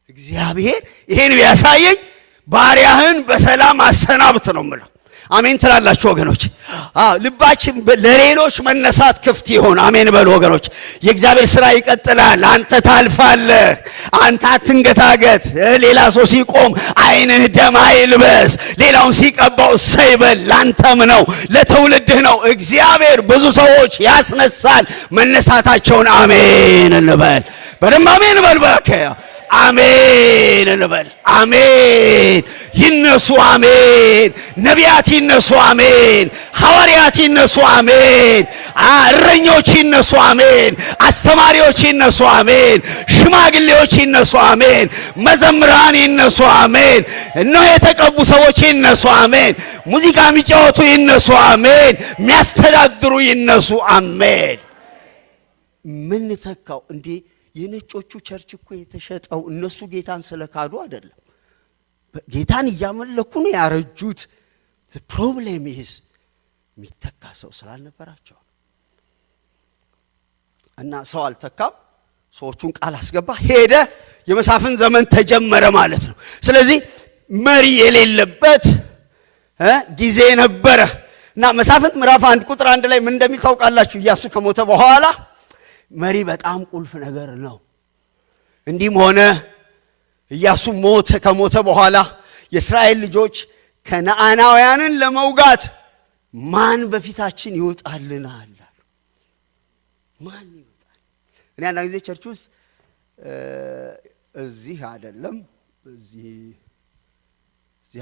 እግዚአብሔር ይሄን ቢያሳየኝ ባሪያህን በሰላም አሰናብት ነው የምለው። አሜን ትላላችሁ ወገኖች? ልባችን ለሌሎች መነሳት ክፍት ይሁን። አሜን በሉ ወገኖች። የእግዚአብሔር ሥራ ይቀጥላል። አንተ ታልፋለህ። አንተ አትንገታገት። ሌላ ሰው ሲቆም ዓይንህ ደም አይልበስ። ሌላውን ሲቀባው ሰይበል። ላንተም ነው፣ ለትውልድህ ነው። እግዚአብሔር ብዙ ሰዎች ያስነሳል። መነሳታቸውን አሜን እንበል። በደንብ አሜን በል እባክህ። አሜን እንበል። አሜን ይነሱ። አሜን ነቢያት ይነሱ። አሜን ሐዋርያት ይነሱ። አሜን እረኞች ይነሱ። አሜን አስተማሪዎች ይነሱ። አሜን ሽማግሌዎች ይነሱ። አሜን መዘምራን ይነሱ። አሜን እነሆ የተቀቡ ሰዎች ይነሱ። አሜን ሙዚቃ የሚጫወቱ ይነሱ። አሜን የሚያስተዳድሩ ይነሱ። አሜን። ምን ተካው እንዴ? የነጮቹ ቸርች እኮ የተሸጠው እነሱ ጌታን ስለካዱ አይደለም። ጌታን እያመለኩ ነው ያረጁት። the problem is የሚተካ ሰው ስላልነበራቸው እና ሰው አልተካም። ሰዎቹን ቃል አስገባ፣ ሄደ። የመሳፍንት ዘመን ተጀመረ ማለት ነው። ስለዚህ መሪ የሌለበት ጊዜ ነበረ እና መሳፍንት ምዕራፍ 1 ቁጥር 1 ላይ ምን እንደሚል ታውቃላችሁ? ኢያሱ ከሞተ በኋላ መሪ በጣም ቁልፍ ነገር ነው። እንዲህም ሆነ ኢያሱ ከሞተ በኋላ የእስራኤል ልጆች ከነዓናውያንን ለመውጋት ማን በፊታችን ይወጣልናል? ማን ይወጣል? እኔ አንዳንድ ጊዜ ቸርች ውስጥ እዚህ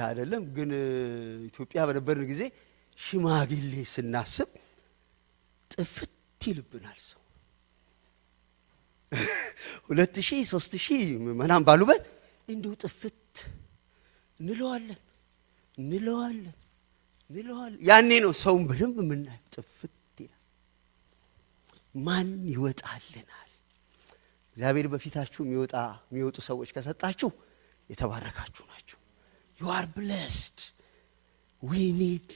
አይደለም ግን ኢትዮጵያ በነበርን ጊዜ ሽማግሌ ስናስብ ጥፍት ይልብናል። ሰው 2000 3000 ምናምን ባሉበት እንዲሁ ጥፍት እንለዋለን። ያኔ ነው ሰውን በደንብ የምናየው። ጥፍት ይላል። ማን ይወጣልናል? እግዚአብሔር በፊታችሁ የሚወጡ ሰዎች ከሰጣችሁ የተባረካችሁ ናችሁ። you are blessed. we need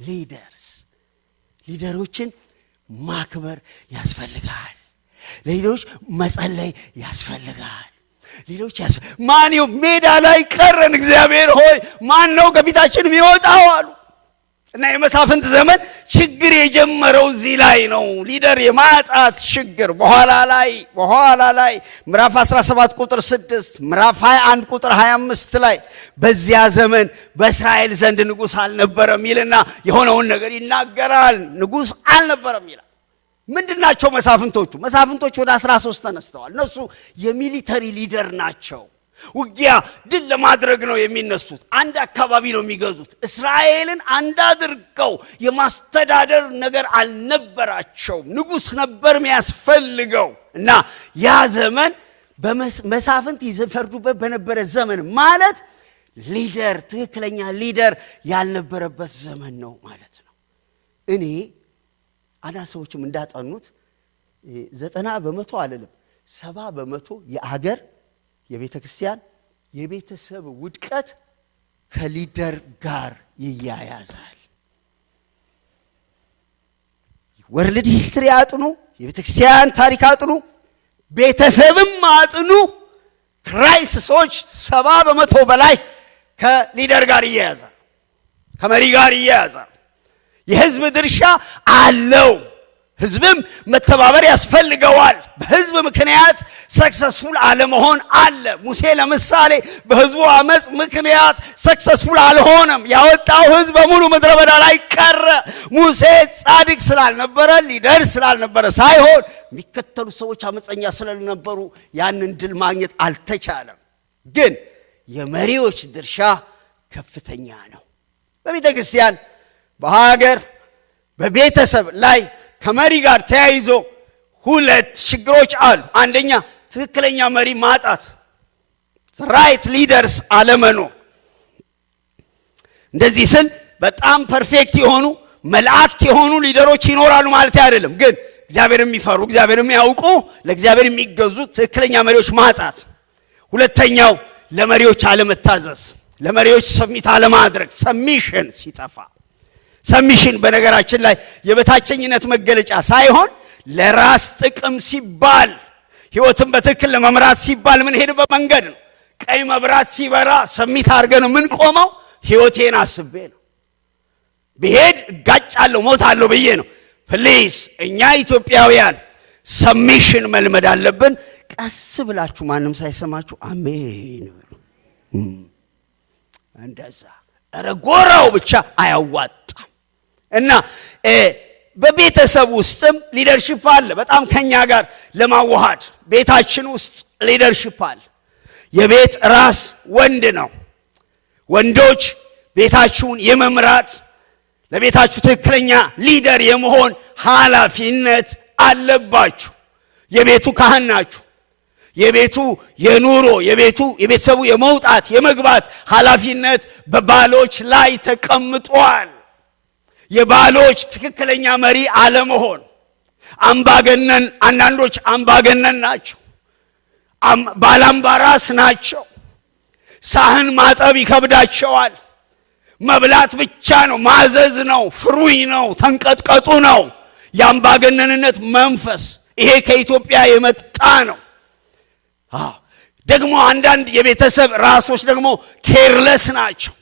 leaders. ሊደሮችን ማክበር ያስፈልጋል። ሌሎች መጸለይ ያስፈልጋል። ማን ነው ሜዳ ላይ ቀረን? እግዚአብሔር ሆይ ማን ነው ከፊታችን የሚወጣው አሉ። እና የመሳፍንት ዘመን ችግር የጀመረው እዚህ ላይ ነው። ሊደር የማጣት ችግር በኋላ ላይ ምዕራፍ 17 ቁጥር 6 ምዕራፍ 21 ቁጥር 25 ላይ በዚያ ዘመን በእስራኤል ዘንድ ንጉሥ አልነበረም ይልና የሆነውን ነገር ይናገራል። ንጉሥ አልነበረም ይላል። ምንድናቸው መሳፍንቶቹ? መሳፍንቶቹ ወደ 13 ተነስተዋል። እነሱ የሚሊተሪ ሊደር ናቸው። ውጊያ ድል ለማድረግ ነው የሚነሱት። አንድ አካባቢ ነው የሚገዙት። እስራኤልን አንድ አድርገው የማስተዳደር ነገር አልነበራቸውም። ንጉሥ ነበር የሚያስፈልገው። እና ያ ዘመን በመሳፍንት ይፈርዱበት በነበረ ዘመን ማለት ሊደር፣ ትክክለኛ ሊደር ያልነበረበት ዘመን ነው ማለት ነው። እኔ አና ሰዎችም እንዳጠኑት 90% አይደለም 70% የአገር የቤተ ክርስቲያን የቤተሰብ ውድቀት ከሊደር ጋር ይያያዛል። ወርልድ ሂስትሪ አጥኑ፣ የቤተ ክርስቲያን ታሪክ አጥኑ፣ ቤተሰብም አጥኑ። ክራይሲሶች 70% በላይ ከሊደር ጋር ይያያዛል፣ ከመሪ ጋር ይያያዛል። የህዝብ ድርሻ አለው። ህዝብም መተባበር ያስፈልገዋል። በህዝብ ምክንያት ሰክሰስፉል አለመሆን አለ። ሙሴ ለምሳሌ በህዝቡ አመጽ ምክንያት ሰክሰስፉል አልሆነም። ያወጣው ህዝብ በሙሉ ምድረ በዳ ላይ ቀረ። ሙሴ ጻድቅ ስላልነበረ ሊደር ስላልነበረ ሳይሆን የሚከተሉ ሰዎች አመፀኛ ስለነበሩ ያንን ድል ማግኘት አልተቻለም። ግን የመሪዎች ድርሻ ከፍተኛ ነው። በቤተ ክርስቲያን፣ በሀገር፣ በቤተሰብ ላይ ከመሪ ጋር ተያይዞ ሁለት ችግሮች አሉ። አንደኛ ትክክለኛ መሪ ማጣት፣ ራይት ሊደርስ አለመኖር። እንደዚህ ስል በጣም ፐርፌክት የሆኑ መላእክት የሆኑ ሊደሮች ይኖራሉ ማለት አይደለም። ግን እግዚአብሔር የሚፈሩ እግዚአብሔር የሚያውቁ ለእግዚአብሔር የሚገዙ ትክክለኛ መሪዎች ማጣት። ሁለተኛው ለመሪዎች አለመታዘዝ፣ ለመሪዎች ሰሚት አለማድረግ፣ ሰሚሽን ሲጠፋ። ሰሚሽን በነገራችን ላይ የበታቸኝነት መገለጫ ሳይሆን ለራስ ጥቅም ሲባል ህይወትን በትክክል ለመምራት ሲባል ምን ሄድበት መንገድ ነው። ቀይ መብራት ሲበራ ሰሚት አድርገን ምን ቆመው ህይወቴን አስቤ ነው። ብሄድ እጋጫለሁ ሞታለሁ ብዬ ነው። ፕሊዝ እኛ ኢትዮጵያውያን ሰሚሽን መልመድ አለብን። ቀስ ብላችሁ ማንም ሳይሰማችሁ አሜን በሉ። እንደዛ ረጎራው ብቻ አያዋጣም። እና በቤተሰብ ውስጥም ሊደርሺፕ አለ። በጣም ከኛ ጋር ለማዋሃድ ቤታችን ውስጥ ሊደርሺፕ አለ። የቤት ራስ ወንድ ነው። ወንዶች ቤታችሁን የመምራት ለቤታችሁ ትክክለኛ ሊደር የመሆን ኃላፊነት አለባችሁ። የቤቱ ካህን ናችሁ። የቤቱ የኑሮ የቤተሰቡ የመውጣት የመግባት ኃላፊነት በባሎች ላይ ተቀምጧል። የባሎች ትክክለኛ መሪ አለመሆን አምባገነን፣ አንዳንዶች አምባገነን ናቸው፣ ባላምባራስ ናቸው። ሳህን ማጠብ ይከብዳቸዋል። መብላት ብቻ ነው፣ ማዘዝ ነው፣ ፍሩኝ ነው፣ ተንቀጥቀጡ ነው። የአምባገነንነት መንፈስ ይሄ ከኢትዮጵያ የመጣ ነው። ደግሞ አንዳንድ የቤተሰብ ራሶች ደግሞ ኬርለስ ናቸው።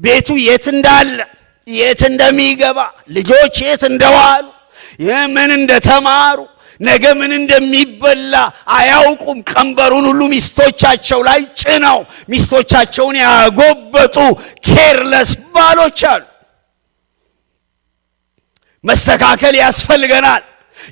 ቤቱ የት እንዳለ የት እንደሚገባ ልጆች የት እንደዋሉ ምን እንደተማሩ ነገ ምን እንደሚበላ አያውቁም። ቀንበሩን ሁሉ ሚስቶቻቸው ላይ ጭነው ሚስቶቻቸውን ያጎበጡ ኬርለስ ባሎች አሉ። መስተካከል ያስፈልገናል።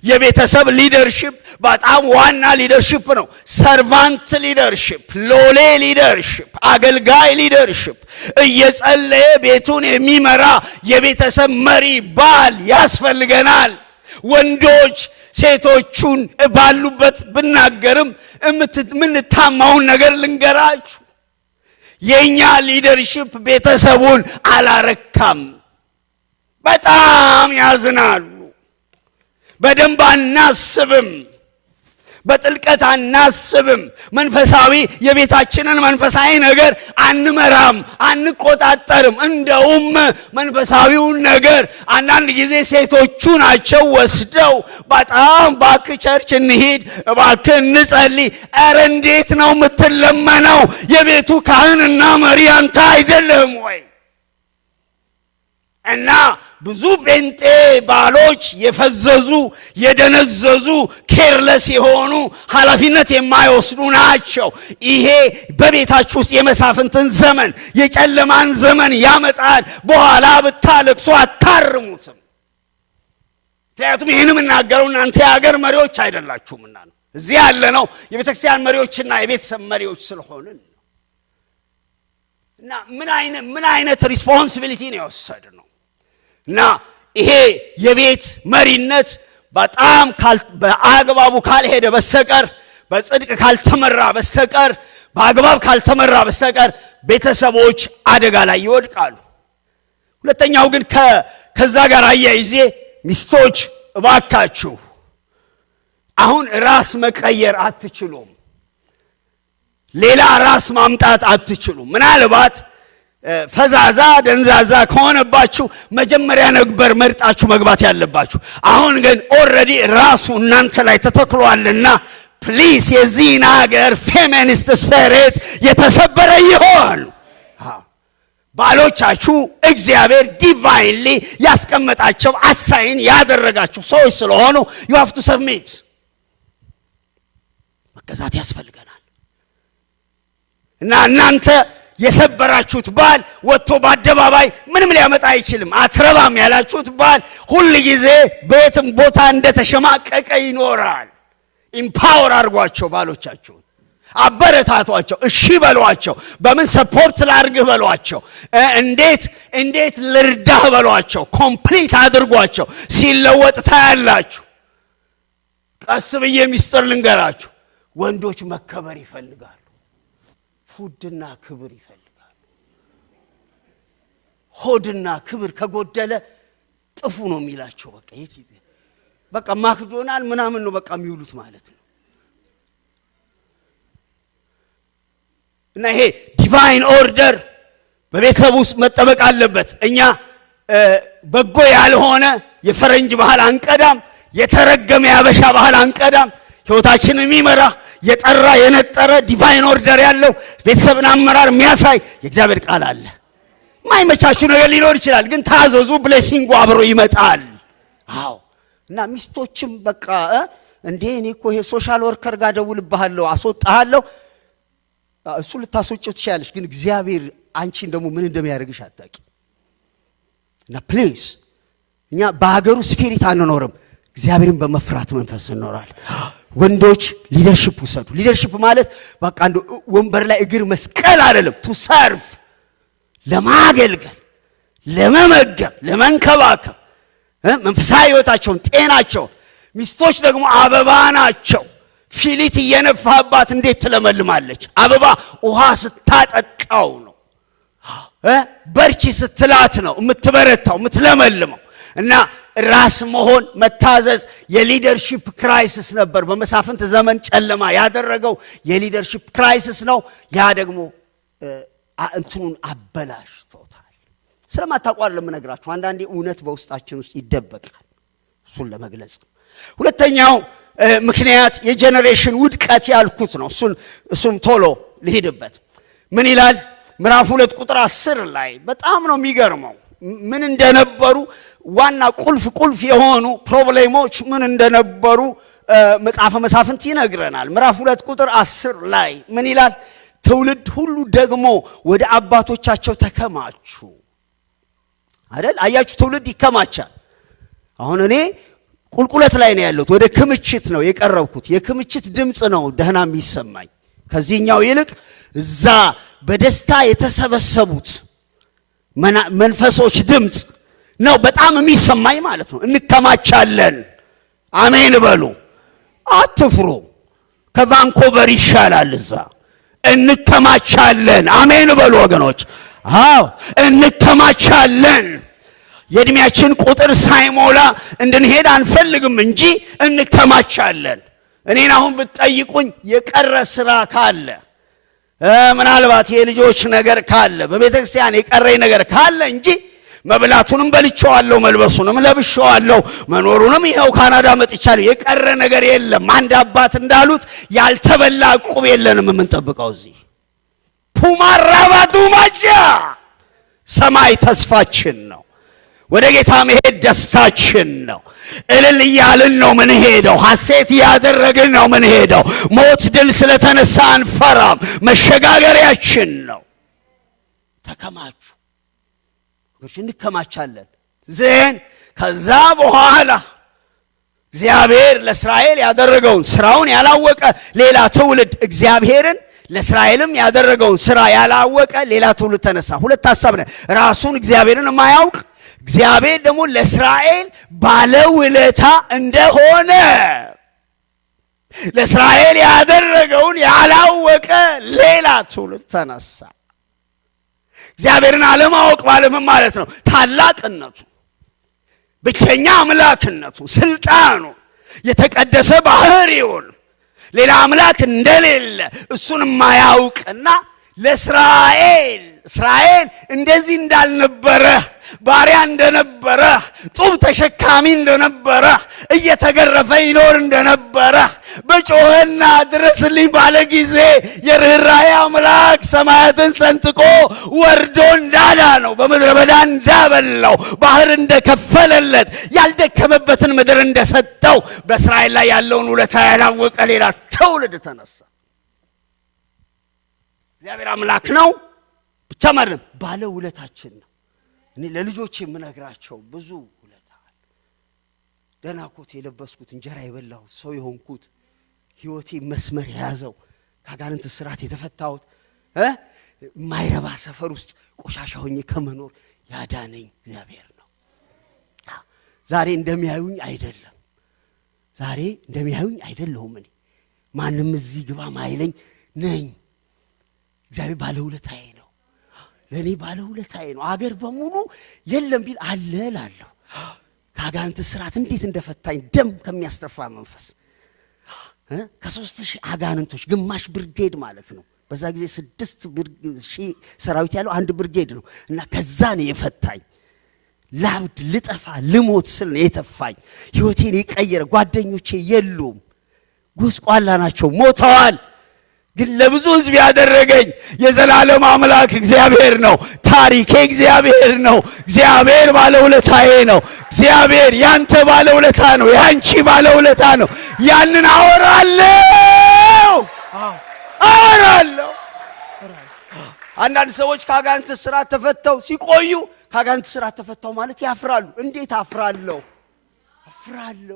የቤተሰብ ሊደርሺፕ በጣም ዋና ሊደርሺፕ ነው። ሰርቫንት ሊደርሺፕ፣ ሎሌ ሊደርሺፕ፣ አገልጋይ ሊደርሺፕ፣ እየጸለየ ቤቱን የሚመራ የቤተሰብ መሪ ባል ያስፈልገናል። ወንዶች ሴቶቹን ባሉበት ብናገርም ምንታማውን ነገር ልንገራችሁ። የኛ ሊደርሺፕ ቤተሰቡን አላረካም። በጣም ያዝናሉ። በደንብ አናስብም፣ በጥልቀት አናስብም። መንፈሳዊ የቤታችንን መንፈሳዊ ነገር አንመራም፣ አንቆጣጠርም። እንደውም መንፈሳዊውን ነገር አንዳንድ ጊዜ ሴቶቹ ናቸው ወስደው በጣም እባክህ ቸርች እንሂድ፣ እባክህ እንጸልይ። ኧረ እንዴት ነው የምትለመነው? የቤቱ ካህንና መሪ አንተ አይደለህም ወይ? እና ብዙ ጴንጤ ባሎች የፈዘዙ የደነዘዙ ኬርለስ የሆኑ ኃላፊነት የማይወስዱ ናቸው። ይሄ በቤታችሁ ውስጥ የመሳፍንትን ዘመን የጨለማን ዘመን ያመጣል። በኋላ ብታለቅሱ አታርሙትም። ምክንያቱም ይህን የምናገረው እናንተ የሀገር መሪዎች አይደላችሁምና ነው። እዚህ ያለ ነው የቤተክርስቲያን መሪዎችና የቤተሰብ መሪዎች ስለሆንን ነው። እና ምን አይነት ሪስፖንሲቢሊቲ ነው የወሰድ ነው። እና ይሄ የቤት መሪነት በጣም በአግባቡ ካልሄደ በስተቀር በጽድቅ ካልተመራ በስተቀር በአግባብ ካልተመራ በስተቀር ቤተሰቦች አደጋ ላይ ይወድቃሉ። ሁለተኛው ግን ከዛ ጋር አያይዜ ሚስቶች እባካችሁ አሁን ራስ መቀየር አትችሉም። ሌላ ራስ ማምጣት አትችሉም። ምናልባት ፈዛዛ ደንዛዛ ከሆነባችሁ መጀመሪያ ነበር መርጣችሁ መግባት ያለባችሁ። አሁን ግን ኦልሬዲ ራሱ እናንተ ላይ ተተክሏልና ፕሊስ የዚህን ሀገር ፌሚኒስት ስፒሪት የተሰበረ ይሆን። ባሎቻችሁ እግዚአብሔር ዲቫይንሊ ያስቀመጣቸው አሳይን ያደረጋችሁ ሰዎች ስለሆኑ you have to submit። መገዛት ያስፈልገናል። እና እናንተ የሰበራችሁት ባል ወጥቶ በአደባባይ ምንም ሊያመጣ አይችልም። አትረባም ያላችሁት ባል ሁሉ ጊዜ በየትም ቦታ እንደተሸማቀቀ ይኖራል። ኢምፓወር አድርጓቸው፣ ባሎቻችሁን አበረታቷቸው፣ እሺ በሏቸው። በምን ሰፖርት ላድርግህ በሏቸው። እንዴት ልርዳህ በሏቸው። ኮምፕሊት አድርጓቸው። ሲለወጥ ታያላችሁ። ቀስ ብዬ ሚስጥር ልንገራችሁ። ወንዶች መከበር ይፈልጋሉ። ፉድና ክብር ይፈልጋሉ። ሆድና ክብር ከጎደለ ጥፉ ነው የሚላቸው። በቃ ማክዶናል ምናምን ነው በቃ የሚውሉት ማለት ነው። እና ይሄ ዲቫይን ኦርደር በቤተሰብ ውስጥ መጠበቅ አለበት። እኛ በጎ ያልሆነ የፈረንጅ ባህል አንቀዳም፣ የተረገመ ያበሻ ባህል አንቀዳም። ሕይወታችንን የሚመራ የጠራ የነጠረ ዲቫይን ኦርደር ያለው ቤተሰብን አመራር የሚያሳይ የእግዚአብሔር ቃል አለ። ማይመቻችሁ ነገር ሊኖር ይችላል፣ ግን ታዘዙ፣ ብሌሲንጉ አብሮ ይመጣል። አዎ። እና ሚስቶችም በቃ እንዴ እኔ እኮ ይሄ ሶሻል ወርከር ጋር ደውልብሃለሁ አስወጣሃለሁ፣ እሱ ልታስወጪው ትችያለሽ፣ ግን እግዚአብሔር አንቺን ደግሞ ምን እንደሚያደርግሽ አታውቂ። እና ፕሊዝ እኛ በሀገሩ ስፒሪት አንኖርም፣ እግዚአብሔርን በመፍራት መንፈስ እንኖራለን። ወንዶች ሊደርሺፕ ውሰዱ። ሊደርሺፕ ማለት በቃ እንደ ወንበር ላይ እግር መስቀል አይደለም፣ ቱ ሰርቭ፣ ለማገልገል፣ ለመመገብ፣ ለመንከባከብ መንፈሳዊ ህይወታቸውን፣ ጤናቸውን። ሚስቶች ደግሞ አበባ ናቸው። ፊሊት እየነፋባት እንዴት ትለመልማለች? አበባ ውሃ ስታጠጣው ነው፣ በርቺ ስትላት ነው የምትበረታው የምትለመልመው። እና ራስ መሆን መታዘዝ የሊደርሺፕ ክራይሲስ ነበር። በመሳፍንት ዘመን ጨለማ ያደረገው የሊደርሺፕ ክራይሲስ ነው። ያ ደግሞ እንትኑን አበላሽቶታል። ስለማታቋር ለምነግራችሁ አንዳንዴ እውነት በውስጣችን ውስጥ ይደበቃል። እሱን ለመግለጽ ነው። ሁለተኛው ምክንያት የጄኔሬሽን ውድቀት ያልኩት ነው። እሱን ቶሎ ልሄድበት። ምን ይላል? ምዕራፍ 2 ቁጥር 10 ላይ በጣም ነው የሚገርመው። ምን እንደነበሩ ዋና ቁልፍ የሆኑ ፕሮብሌሞች ምን እንደነበሩ መጽሐፈ መሳፍንት ይነግረናል። ምዕራፍ 2 ቁጥር 10 ላይ ምን ይላል? ትውልድ ሁሉ ደግሞ ወደ አባቶቻቸው ተከማቹ። አይደል? አያችሁ፣ ትውልድ ይከማቻል። አሁን እኔ ቁልቁለት ላይ ነው ያለሁት፣ ወደ ክምችት ነው የቀረብኩት። የክምችት ድምፅ ነው ደህና የሚሰማኝ ከዚህኛው ይልቅ እዛ በደስታ የተሰበሰቡት መንፈሶች ድምፅ ነው በጣም የሚሰማኝ ማለት ነው። እንከማቻለን። አሜን በሉ። አትፍሩ። ከቫንኮቨር ይሻላል እዛ። እንከማቻለን። አሜን በሉ ወገኖች። አዎ እንከማቻለን። የእድሜያችን ቁጥር ሳይሞላ እንድንሄድ አንፈልግም እንጂ እንከማቻለን። እኔን አሁን ብትጠይቁኝ የቀረ ስራ ካለ፣ ምናልባት የልጆች ነገር ካለ፣ በቤተ ክርስቲያን የቀረኝ ነገር ካለ እንጂ መብላቱንም በልቼዋለሁ፣ መልበሱንም ለብሼዋለሁ፣ መኖሩንም ይኸው ካናዳ መጥቻለሁ። የቀረ ነገር የለም። አንድ አባት እንዳሉት ያልተበላ ዕቁብ የለንም የምንጠብቀው እዚህ። ፑማራባቱ ማጃ ሰማይ ተስፋችን ነው። ወደ ጌታ መሄድ ደስታችን ነው። እልል እያልን ነው ምን ሄደው፣ ሐሴት እያደረግን ነው ምን ሄደው። ሞት ድል ስለተነሳ አንፈራም፣ መሸጋገሪያችን ነው። ተከማቹ ወገኖች፣ እንከማቻለን። ዜን ከዛ በኋላ እግዚአብሔር ለእስራኤል ያደረገውን ስራውን ያላወቀ ሌላ ትውልድ፣ እግዚአብሔርን ለእስራኤልም ያደረገውን ስራ ያላወቀ ሌላ ትውልድ ተነሳ። ሁለት ሐሳብ ነው። ራሱን እግዚአብሔርን የማያውቅ፣ እግዚአብሔር ደግሞ ለእስራኤል ባለውለታ እንደሆነ ለእስራኤል ያደረገውን ያላወቀ ሌላ ትውልድ ተነሳ። እግዚአብሔርን አለማወቅ ባለምን ማለት ነው? ታላቅነቱ፣ ብቸኛ አምላክነቱ፣ ስልጣኑ፣ የተቀደሰ ባህሪውን፣ ሌላ አምላክ እንደሌለ እሱን የማያውቅና ለእስራኤል እንደዚህ እንዳልነበረ፣ ባሪያ እንደነበረ፣ ጡብ ተሸካሚ እንደነበረ፣ እየተገረፈ ይኖር እንደነበረ፣ በጮኸና ድረስልኝ ባለ ጊዜ የርኅራኄ አምላክ ሰማያትን ሰንጥቆ ወርዶ እንዳዳነው፣ በምድረ በዳ እንዳበላው፣ ባህር እንደከፈለለት፣ ያልደከመበትን ምድር እንደሰጠው በእስራኤል ላይ ያለውን ውለታ ያላወቀ ሌላ ትውልድ ተነሳ። እግዚአብሔር አምላክ ነው ብቻ ማለት ባለ ውለታችን ነው። እኔ ለልጆቼ የምነግራቸው ብዙ ውለታ አለ። ደህና ኮት የለበስኩት፣ እንጀራ የበላሁት፣ ሰው የሆንኩት፣ ህይወቴ መስመር የያዘው፣ ከአጋንንት እስራት የተፈታሁት፣ ማይረባ ሰፈር ውስጥ ቆሻሻ ሆኜ ከመኖር ያዳነኝ እግዚአብሔር ነው። ዛሬ እንደሚያዩኝ አይደለም። ዛሬ እንደሚያዩኝ አይደለሁም። እኔ ማንም እዚህ ግባ ማይለኝ ነኝ። እግዚአብሔር ባለውለታዬ ነው። ለኔ ባለውለታዬ ነው። አገር በሙሉ የለም ቢል አለ እላለሁ። ከአጋንንት እስራት እንዴት እንደፈታኝ፣ ደም ከሚያስተፋ መንፈስ ከ3000 አጋንንቶች ግማሽ ብርጌድ ማለት ነው። በዛ ጊዜ 6000 ሰራዊት ያለው አንድ ብርጌድ ነው እና ከዛ ነው የፈታኝ። ላብድ ልጠፋ ልሞት ስል ነው የተፋኝ። ህይወቴን የቀየረ። ጓደኞቼ የሉም፣ ጎስቋላ ናቸው፣ ሞተዋል። ግን ለብዙ ሕዝብ ያደረገኝ የዘላለም አምላክ እግዚአብሔር ነው። ታሪኬ እግዚአብሔር ነው። እግዚአብሔር ባለውለታዬ ነው። እግዚአብሔር ያንተ ባለውለታ ነው። ያንቺ ባለውለታ ነው። ያንን አወራለሁ። አንዳንድ ሰዎች ከአጋንንት ስራት ተፈተው ሲቆዩ ከአጋንንት ስራት ተፈተው ማለት ያፍራሉ። እንዴት አፍራለሁ?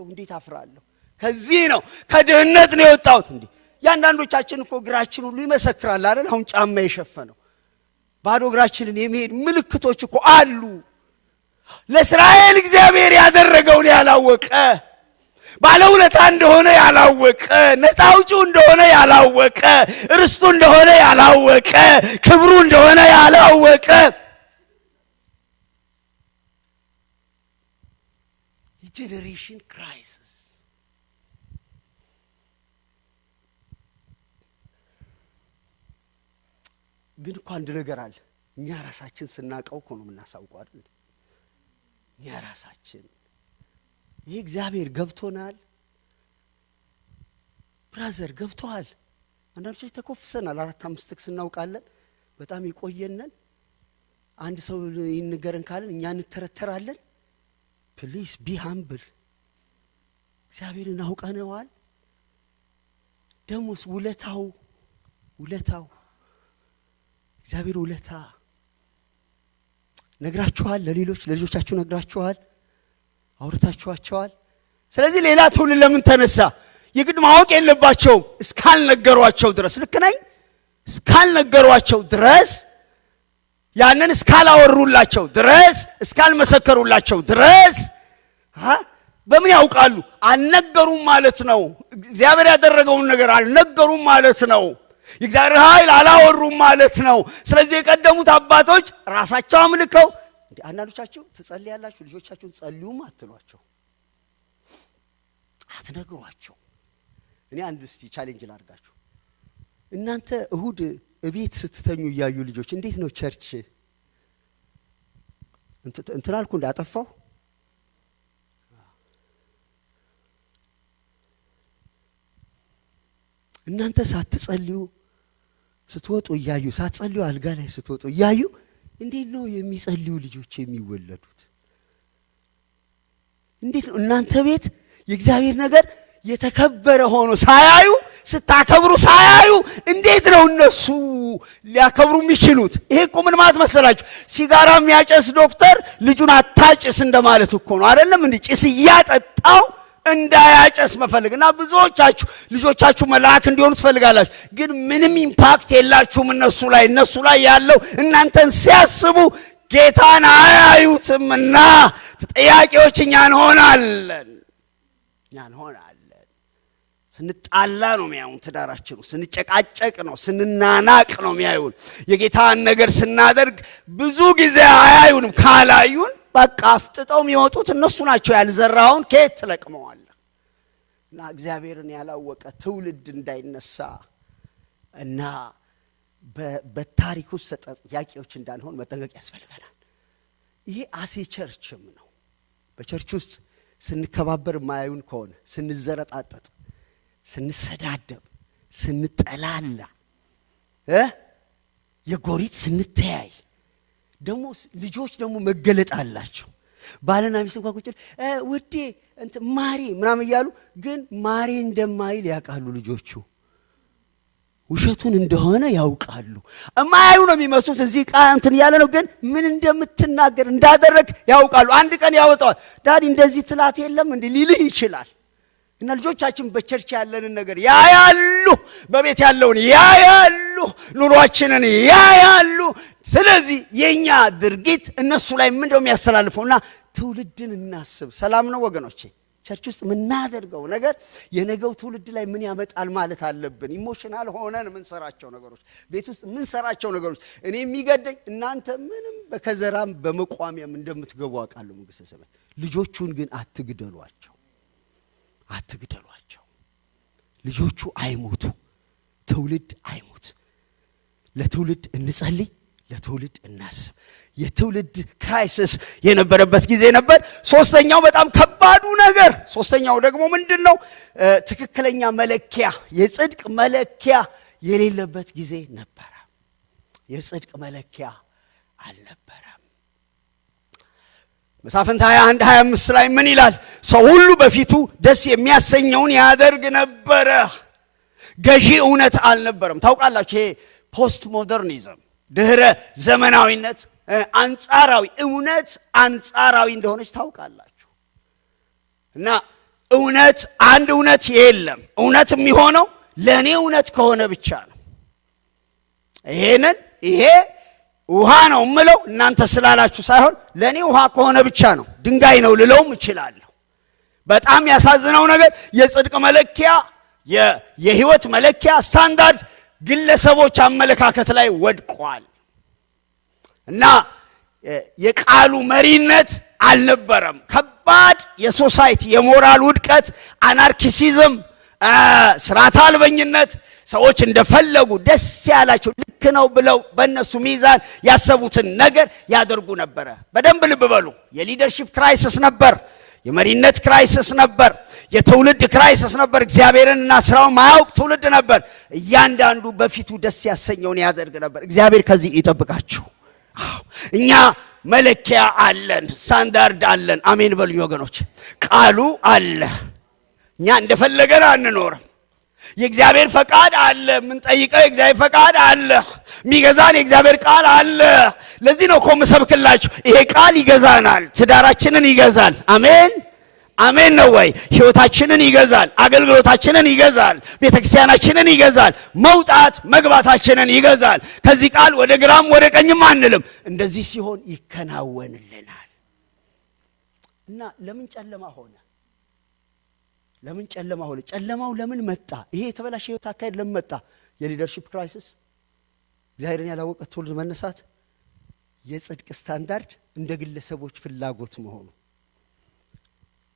እንዴት አፍራለሁ? ከዚህ ነው ከድህነት ነው የወጣሁት። እንዴ ያንዳንዶቻችን እኮ እግራችን ሁሉ ይመሰክራል አይደል? አሁን ጫማ የሸፈነው ባዶ እግራችንን የሚሄድ ምልክቶች እኮ አሉ። ለእስራኤል እግዚአብሔር ያደረገውን ያላወቀ፣ ባለውለታ እንደሆነ ያላወቀ፣ ነፃ አውጪው እንደሆነ ያላወቀ፣ ርስቱ እንደሆነ ያላወቀ፣ ክብሩ እንደሆነ ያላወቀ የጄኔሬሽን ክራይሲስ። ግን እኮ አንድ ነገር አለ። እኛ ራሳችን ስናቀው እኮ ነው የምናሳውቀው አይደል? እኛ ራሳችን ይሄ እግዚአብሔር ገብቶናል። ብራዘር ገብቶሃል። አንዳንዶች ተኮፍሰናል። 4-5 ጥቅስ እናውቃለን። በጣም ይቆየናል። አንድ ሰው ይንገረን ካለን እኛ እንተረተራለን። ፕሊዝ ቢ ሃምብል። እግዚአብሔርን አውቀነዋል። ደሞስ ውለታው እግዚአብሔር ውለታ ነግራችኋል። ለልጆቻችሁ ነግራችኋል፣ አውርታችኋቸዋል። ስለዚህ ሌላ ትውልድ ለምን ተነሳ? የግድ ማወቅ የለባቸውም እስካልነገሯቸው ድረስ። ልክ ነኝ? እስካልነገሯቸው ድረስ፣ ያንን እስካላወሩላቸው ድረስ፣ እስካልመሰከሩላቸው ድረስ በምን ያውቃሉ? አልነገሩም ማለት ነው። እግዚአብሔር ያደረገውን ነገር አልነገሩም ማለት ነው። የእግዚአብሔር ኃይል አላወሩም ማለት ነው። ስለዚህ የቀደሙት አባቶች ራሳቸው አምልከው። አንዳንዶቻችሁ ትጸልያላችሁ፣ ልጆቻችሁን ጸልዩም አትሏቸው፣ አትነግሯቸው። እኔ አንድ እስቲ ቻሌንጅ ላድርጋችሁ። እናንተ እሁድ እቤት ስትተኙ እያዩ ልጆች እንዴት ነው ቸርች እንትን አልኩ እንዳጠፋው እናንተ ሳትጸልዩ ስትወጡ እያዩ፣ ሳትጸልዩ አልጋ ላይ ስትወጡ እያዩ እንዴት ነው የሚጸልዩ ልጆች የሚወለዱት? እንዴት ነው እናንተ ቤት የእግዚአብሔር ነገር የተከበረ ሆኖ ሳያዩ፣ ስታከብሩ ሳያዩ እንዴት ነው እነሱ ሊያከብሩ የሚችሉት? ይሄ እኮ ምን ማለት መሰላችሁ? ሲጋራ የሚያጨስ ዶክተር ልጁን አታጭስ እንደማለት እኮ ነው። አይደለም እንዴ? ጭስ እያጠጣው እንዳያጨስ መፈልግ እና ብዙዎቻችሁ ልጆቻችሁ መልአክ እንዲሆኑ ትፈልጋላችሁ፣ ግን ምንም ኢምፓክት የላችሁም እነሱ ላይ ያለው እናንተን ሲያስቡ ጌታን አያዩትምና ተጠያቂዎች እኛ እንሆናለን። ስንጣላ ነው የሚያዩን፣ ትዳራችን ስንጨቃጨቅ ነው፣ ስንናናቅ ነው የሚያዩን። የጌታን ነገር ስናደርግ ብዙ ጊዜ አያዩንም። ካላዩን በቃ አፍጥጠው የሚወጡት እነሱ ናቸው። ያልዘራውን ከየት ትለቅመዋለህ? እና እግዚአብሔርን ያላወቀ ትውልድ እንዳይነሳ እና በታሪክ ውስጥ ተጠያቂዎች እንዳንሆን መጠንቀቅ ያስፈልገናል። ይሄ አሴ ቸርችም ነው። በቸርች ውስጥ ስንከባበር ማያዩን ከሆነ፣ ስንዘረጣጠጥ፣ ስንሰዳደብ፣ ስንጠላላ፣ የጎሪት ስንተያይ ደግሞ ልጆች ደግሞ መገለጥ አላቸው። ባልና ሚስት እንኳን ቁጭ ውዴ እንትን ማሬ ምናምን እያሉ ግን ማሬ እንደማይል ያውቃሉ ልጆቹ። ውሸቱን እንደሆነ ያውቃሉ። እማያዩ ነው የሚመስሉት። እዚህ ቃል እንትን ያለ ነው፣ ግን ምን እንደምትናገር እንዳደረግ ያውቃሉ። አንድ ቀን ያወጣዋል። ዳዲ እንደዚህ ትላት የለም እንዴ ሊልህ ይችላል። እና ልጆቻችን በቸርች ያለንን ነገር ያያሉ፣ በቤት ያለውን ያያሉ፣ ኑሯችንን ያያሉ። ስለዚህ የኛ ድርጊት እነሱ ላይ ምንድነው የሚያስተላልፈውና ትውልድን እናስብ። ሰላም ነው ወገኖቼ? ቸርች ውስጥ የምናደርገው ነገር የነገው ትውልድ ላይ ምን ያመጣል ማለት አለብን። ኢሞሽናል ሆነን የምንሰራቸው ነገሮች፣ ቤት ውስጥ የምንሰራቸው ነገሮች እኔ የሚገደኝ እናንተ ምንም በከዘራም በመቋሚያም እንደምትገቡ አውቃለሁ መንግሥተ ሰማያት። ልጆቹን ግን አትግደሏቸው። ልጆቹ አይሞቱ፣ ትውልድ አይሞት። ለትውልድ እንጸልይ፣ ለትውልድ እናስብ። የትውልድ ክራይሲስ የነበረበት ጊዜ ነበር። ሶስተኛው በጣም ከባዱ ነገር ሶስተኛው ደግሞ ምንድነው? ትክክለኛ መለኪያ የጽድቅ መለኪያ የሌለበት ጊዜ ነበር። የጽድቅ መለኪያ አልነበረም። መሳፍንት 21:25 ላይ ምን ይላል? ሰው ሁሉ በፊቱ ደስ የሚያሰኘውን ያደርግ ነበረ። ገዢ እውነት አልነበረም። ታውቃላችሁ ይሄ ፖስት ሞደርኒዝም ድህረ ዘመናዊነት አንጻራዊ እውነት አንጻራዊ እንደሆነች ታውቃላችሁ። እና እውነት አንድ እውነት የለም። እውነት የሚሆነው ለኔ እውነት ከሆነ ብቻ ነው። ይሄ ውሃ ነው የምለው እናንተ ስላላችሁ ሳይሆን ለኔ ውሃ ከሆነ ብቻ ነው። ድንጋይ ነው ልለውም እችላለሁ። በጣም ያሳዝነው ነገር የጽድቅ መለኪያ የህይወት መለኪያ ስታንዳርድ ግለሰቦች አመለካከት ላይ ወድቋል። እና የቃሉ መሪነት አልነበረም። ከባድ የሶሳይቲ የሞራል ውድቀት፣ አናርኪሲዝም፣ ስርዓተ አልበኝነት፣ ሰዎች እንደፈለጉ ደስ ያላቸው ልክ ነው ብለው በእነሱ ሚዛን ያሰቡትን ነገር ያደርጉ ነበረ። በደንብ ልብ በሉ። የሊደርሺፕ ክራይሲስ ነበር። የመሪነት ክራይሲስ ነበር። የትውልድ ክራይሲስ ነበር። እግዚአብሔርንና ስራውን ማያውቅ ትውልድ ነበር። እያንዳንዱ በፊቱ ደስ ያሰኘውን ያደርግ ነበር። እግዚአብሔር ከዚህ ይጠብቃችሁ። እኛ መለኪያ አለን፣ ስታንዳርድ አለን። አሜን በሉኝ ወገኖች። ቃሉ አለ። እኛ እንደፈለገን አንኖርም። የእግዚአብሔር ፈቃድ አለ። የምንጠይቀው የእግዚአብሔር ፈቃድ አለ። የሚገዛን የእግዚአብሔር ቃል አለ። ለዚህ ነው እኮ የምሰብክላችሁ። ይሄ ቃል ይገዛናል። ትዳራችንን ይገዛል። አሜን አሜን ነው ወይ? ህይወታችንን ይገዛል። አገልግሎታችንን ይገዛል። ቤተክርስቲያናችንን ይገዛል። መውጣት መግባታችንን ይገዛል። ከዚህ ቃል ወደ ግራም ወደ ቀኝም አንልም። እንደዚህ ሲሆን ይከናወንልናል። እና ለምን ጨለማ ሆነ? ለምን ጨለማ ሆነ? ጨለማው ለምን መጣ? ይሄ የተበላሸ ህይወት አካሄድ ለምን መጣ? የሊደርሺፕ ክራይሲስ፣ እግዚአብሔርን ያላወቀ ትውልድ መነሳት፣ የጽድቅ ስታንዳርድ እንደ ግለሰቦች ፍላጎት መሆኑ።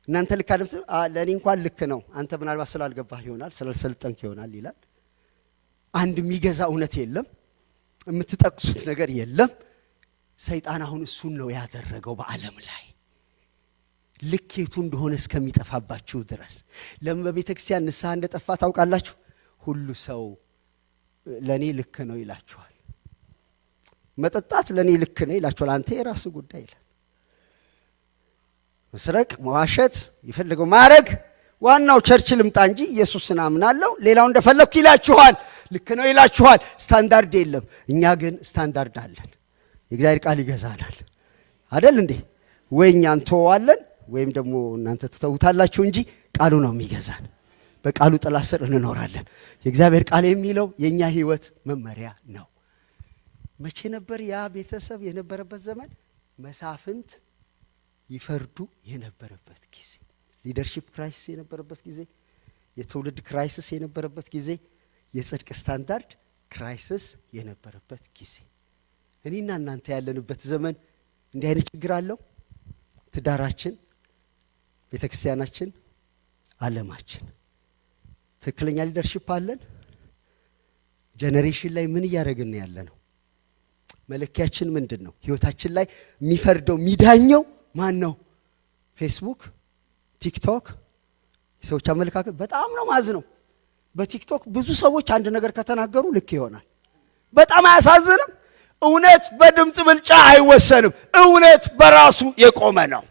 እናንተ ልክ አይደለም፣ ለኔ እንኳን ልክ ነው፣ አንተ ምናልባት ስላልገባህ ይሆናል፣ ስላልሰለጠንክ ይሆናል ይላል። አንድ የሚገዛ እውነት የለም፣ የምትጠቅሱት ነገር የለም። ሰይጣን አሁን እሱን ነው ያደረገው በዓለም ላይ ልኬቱ እንደሆነ እስከሚጠፋባችሁ ድረስ። ለምን በቤተክርስቲያን ንስሐ እንደጠፋ ታውቃላችሁ? ሁሉ ሰው ለኔ ልክ ነው ይላችኋል። መጠጣት ለኔ ልክ ነው ይላችኋል። አንተ የራስ ጉዳይ ይላል። መስረቅ፣ መዋሸት፣ ይፈልገው ማረግ፣ ዋናው ቸርች ልምጣ እንጂ ኢየሱስን አምናለሁ ሌላው እንደፈለኩ ይላችኋል። ልክ ነው ይላችኋል። ስታንዳርድ የለም። እኛ ግን ስታንዳርድ አለን። የእግዚአብሔር ቃል ይገዛናል አይደል እንዴ? ወይ እኛ እንተዋለን ወይም ደግሞ እናንተ ትተውታላችሁ እንጂ ቃሉ ነው የሚገዛን። በቃሉ ጥላ ስር እንኖራለን። የእግዚአብሔር ቃል የሚለው የኛ ህይወት መመሪያ ነው። መቼ ነበር ያ ቤተሰብ የነበረበት ዘመን? መሳፍንት ይፈርዱ የነበረበት ጊዜ፣ ሊደርሺፕ ክራይሲስ የነበረበት ጊዜ፣ የትውልድ ክራይሲስ የነበረበት ጊዜ፣ የጽድቅ ስታንዳርድ ክራይሲስ የነበረበት ጊዜ። እኔና እናንተ ያለንበት ዘመን እንዲህ አይነት ችግር አለው። ትዳራችን፣ ቤተክርስቲያናችን፣ ዓለማችን ትክክለኛ ሊደርሺፕ አለን? ጄኔሬሽን ላይ ምን እያደረግን ያለ ነው? መለኪያችን ምንድን ነው? ህይወታችን ላይ የሚፈርደው የሚዳኘው ማን ነው? ፌስቡክ፣ ቲክቶክ፣ የሰዎች አመለካከት። በጣም ነው ማዝነው። በቲክቶክ ብዙ ሰዎች አንድ ነገር ከተናገሩ ልክ ይሆናል። በጣም አያሳዝንም? እውነት በድምጽ ብልጫ አይወሰንም። እውነት በራሱ የቆመ ነው።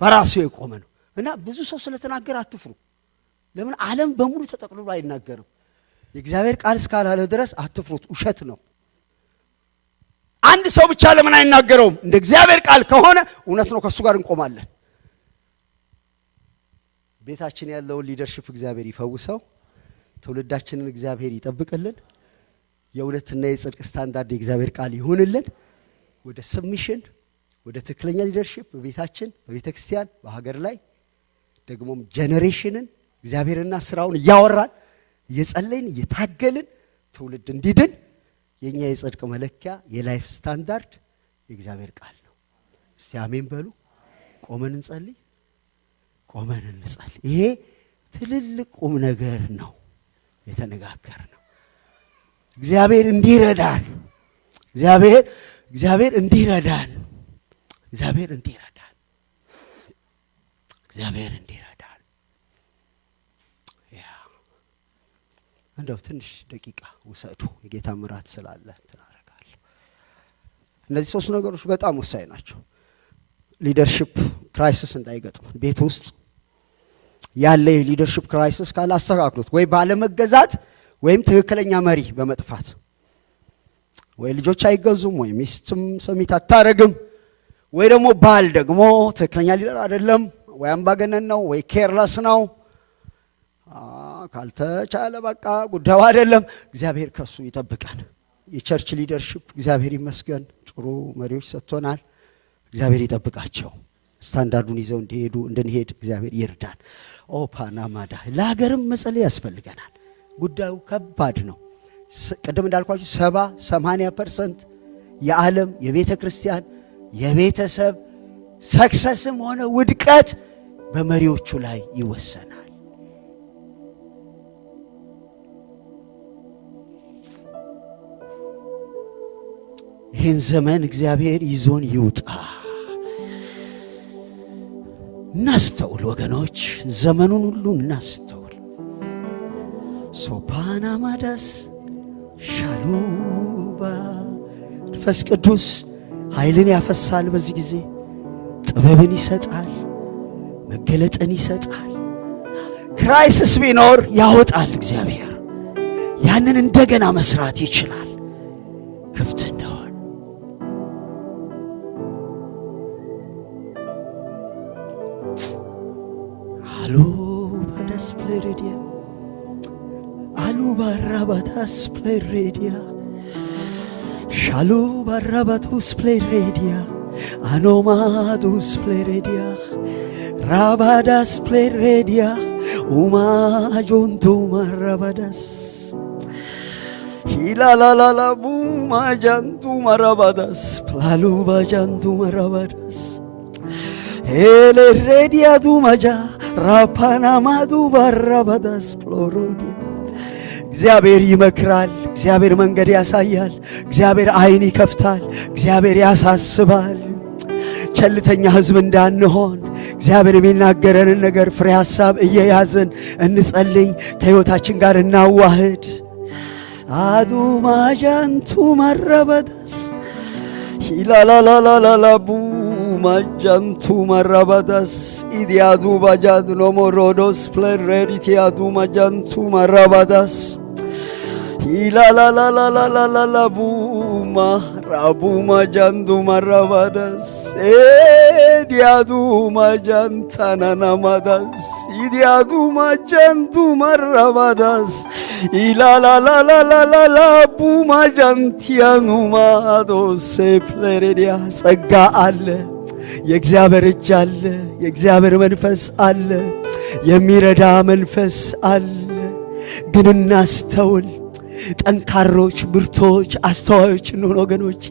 በራሱ የቆመ ነው። እና ብዙ ሰው ስለተናገረ አትፍሩ። ለምን ዓለም በሙሉ ተጠቅልሎ አይናገርም? የእግዚአብሔር ቃል እስካላለ ድረስ አትፍሩት። ውሸት ነው። አንድ ሰው ብቻ ለምን አይናገረውም? እንደ እግዚአብሔር ቃል ከሆነ እውነት ነው፣ ከሱ ጋር እንቆማለን። ቤታችን ያለውን ሊደርሺፕ እግዚአብሔር ይፈውሰው። ትውልዳችንን እግዚአብሔር ይጠብቅልን። የእውነትና የጽድቅ ስታንዳርድ የእግዚአብሔር ቃል ይሁንልን። ወደ ሰብሚሽን፣ ወደ ትክክለኛ ሊደርሺፕ በቤታችን፣ በቤተክርስቲያን፣ በሀገር ላይ ደግሞም ጄኔሬሽንን እግዚአብሔርና ስራውን እያወራን እየጸለይን እየታገልን ትውልድ እንዲድን የኛ የጽድቅ መለኪያ የላይፍ ስታንዳርድ የእግዚአብሔር ቃል ነው። እስቲ አሜን በሉ። ቆመን እንጸልይ። ቆመን እንጸልይ። ይሄ ትልልቅ ቁም ነገር ነው የተነጋገርነው። እግዚአብሔር እንዲረዳን፣ እግዚአብሔር እግዚአብሔር እንዲረዳን እንደው ትንሽ ደቂቃ ውሰዱ። የጌታ ምራት ስላለ ተናረጋለሁ። እነዚህ ሶስት ነገሮች በጣም ወሳኝ ናቸው። ሊደርሺፕ ክራይሲስ እንዳይገጥም ቤት ውስጥ ያለ ሊደርሺፕ ክራይሲስ ካለ አስተካክሉት። ወይ ባለመገዛት ወይም ትክክለኛ መሪ በመጥፋት ወይ ልጆች አይገዙም ወይ ሚስትም ሰሚት አታረግም ወይ ደግሞ ባል ደግሞ ትክክለኛ ሊደር አይደለም ወይ አምባገነን ነው ወይ ኬርለስ ነው። ካልተቻለ በቃ ጉዳዩ አይደለም። እግዚአብሔር ከሱ ይጠብቀን። የቸርች ሊደርሺፕ እግዚአብሔር ይመስገን ጥሩ መሪዎች ሰጥቶናል። እግዚአብሔር ይጠብቃቸው። ስታንዳርዱን ይዘው እንድንሄድ እግዚአብሔር ይርዳን። ፓናማዳ ለሀገርም መጸለይ ያስፈልገናል። ጉዳዩ ከባድ ነው። ቅድም እንዳልኳችሁ 70-80% የዓለም የቤተ ክርስቲያን የቤተሰብ ሰክሰስም ሆነ ውድቀት በመሪዎቹ ላይ ይወሰናል። ይህን ዘመን እግዚአብሔር ይዞን ይውጣ። እናስተውል ወገኖች፣ ዘመኑን ሁሉ እናስተውል። ሶፓናማዳስ ሻሉባ መንፈስ ቅዱስ ኃይልን ያፈሳል። በዚህ ጊዜ ጥበብን ይሰጣል፣ መገለጥን ይሰጣል። ክራይሲስ ቢኖር ያወጣል እግዚአብሔር። ያንን እንደገና መስራት ይችላል። ክፍት እንደሆነ አሉባዳስ ፕሌሬዲያ አሉባራባታስ ፕሌሬዲያ ሻሉባራባቱስ ፕሌሬዲያ አኖማዱስ ፕሌሬዲያ ራባዳስ ፕሌሬዲያ ኡማጆንቱ ማራባዳስ ሂላላላላ ቡማጃንቱ ማራባዳስ ፕላሉባጃንቱ ማራባዳስ ኤሌሬዲያ ዱማጃ ራፓናማዱ ባራባዳስ ፕሎሮዲያ። እግዚአብሔር ይመክራል። እግዚአብሔር መንገድ ያሳያል። እግዚአብሔር ዓይን ይከፍታል። እግዚአብሔር ያሳስባል። ቸልተኛ ሕዝብ እንዳንሆን እግዚአብሔር የሚናገረንን ነገር ፍሬ ሐሳብ እየያዝን እንጸልይ። ከሕይወታችን ጋር እናዋህድ። አዱማጃንቱ ማራባዳስ ሂላላላላላቡ ማጃንቱ ማራባዳስ ኢዲያዱ ባጃድ ኖሞሮዶስ ፕሌሬዲቲያዱ ማጃንቱ ማራባዳስ ሂላላላላላላላቡ ማራቡ ማጃንቱ ማራባዳስ ኢዲያዱ ማጃንታናናማዳስ ኢዲያዱ ማጃንቱ ማራባዳስ ኢላላላላላላቡ ማጃንቲያኑ ማዶሴ ፕሌሬዲያ። ጸጋ አለ፣ የእግዚአብሔር እጅ አለ፣ የእግዚአብሔር መንፈስ አለ፣ የሚረዳ መንፈስ አለ። ግን እናስተውል። ጠንካሮች፣ ብርቶች፣ አስተዋዮች እንሆን ወገኖች።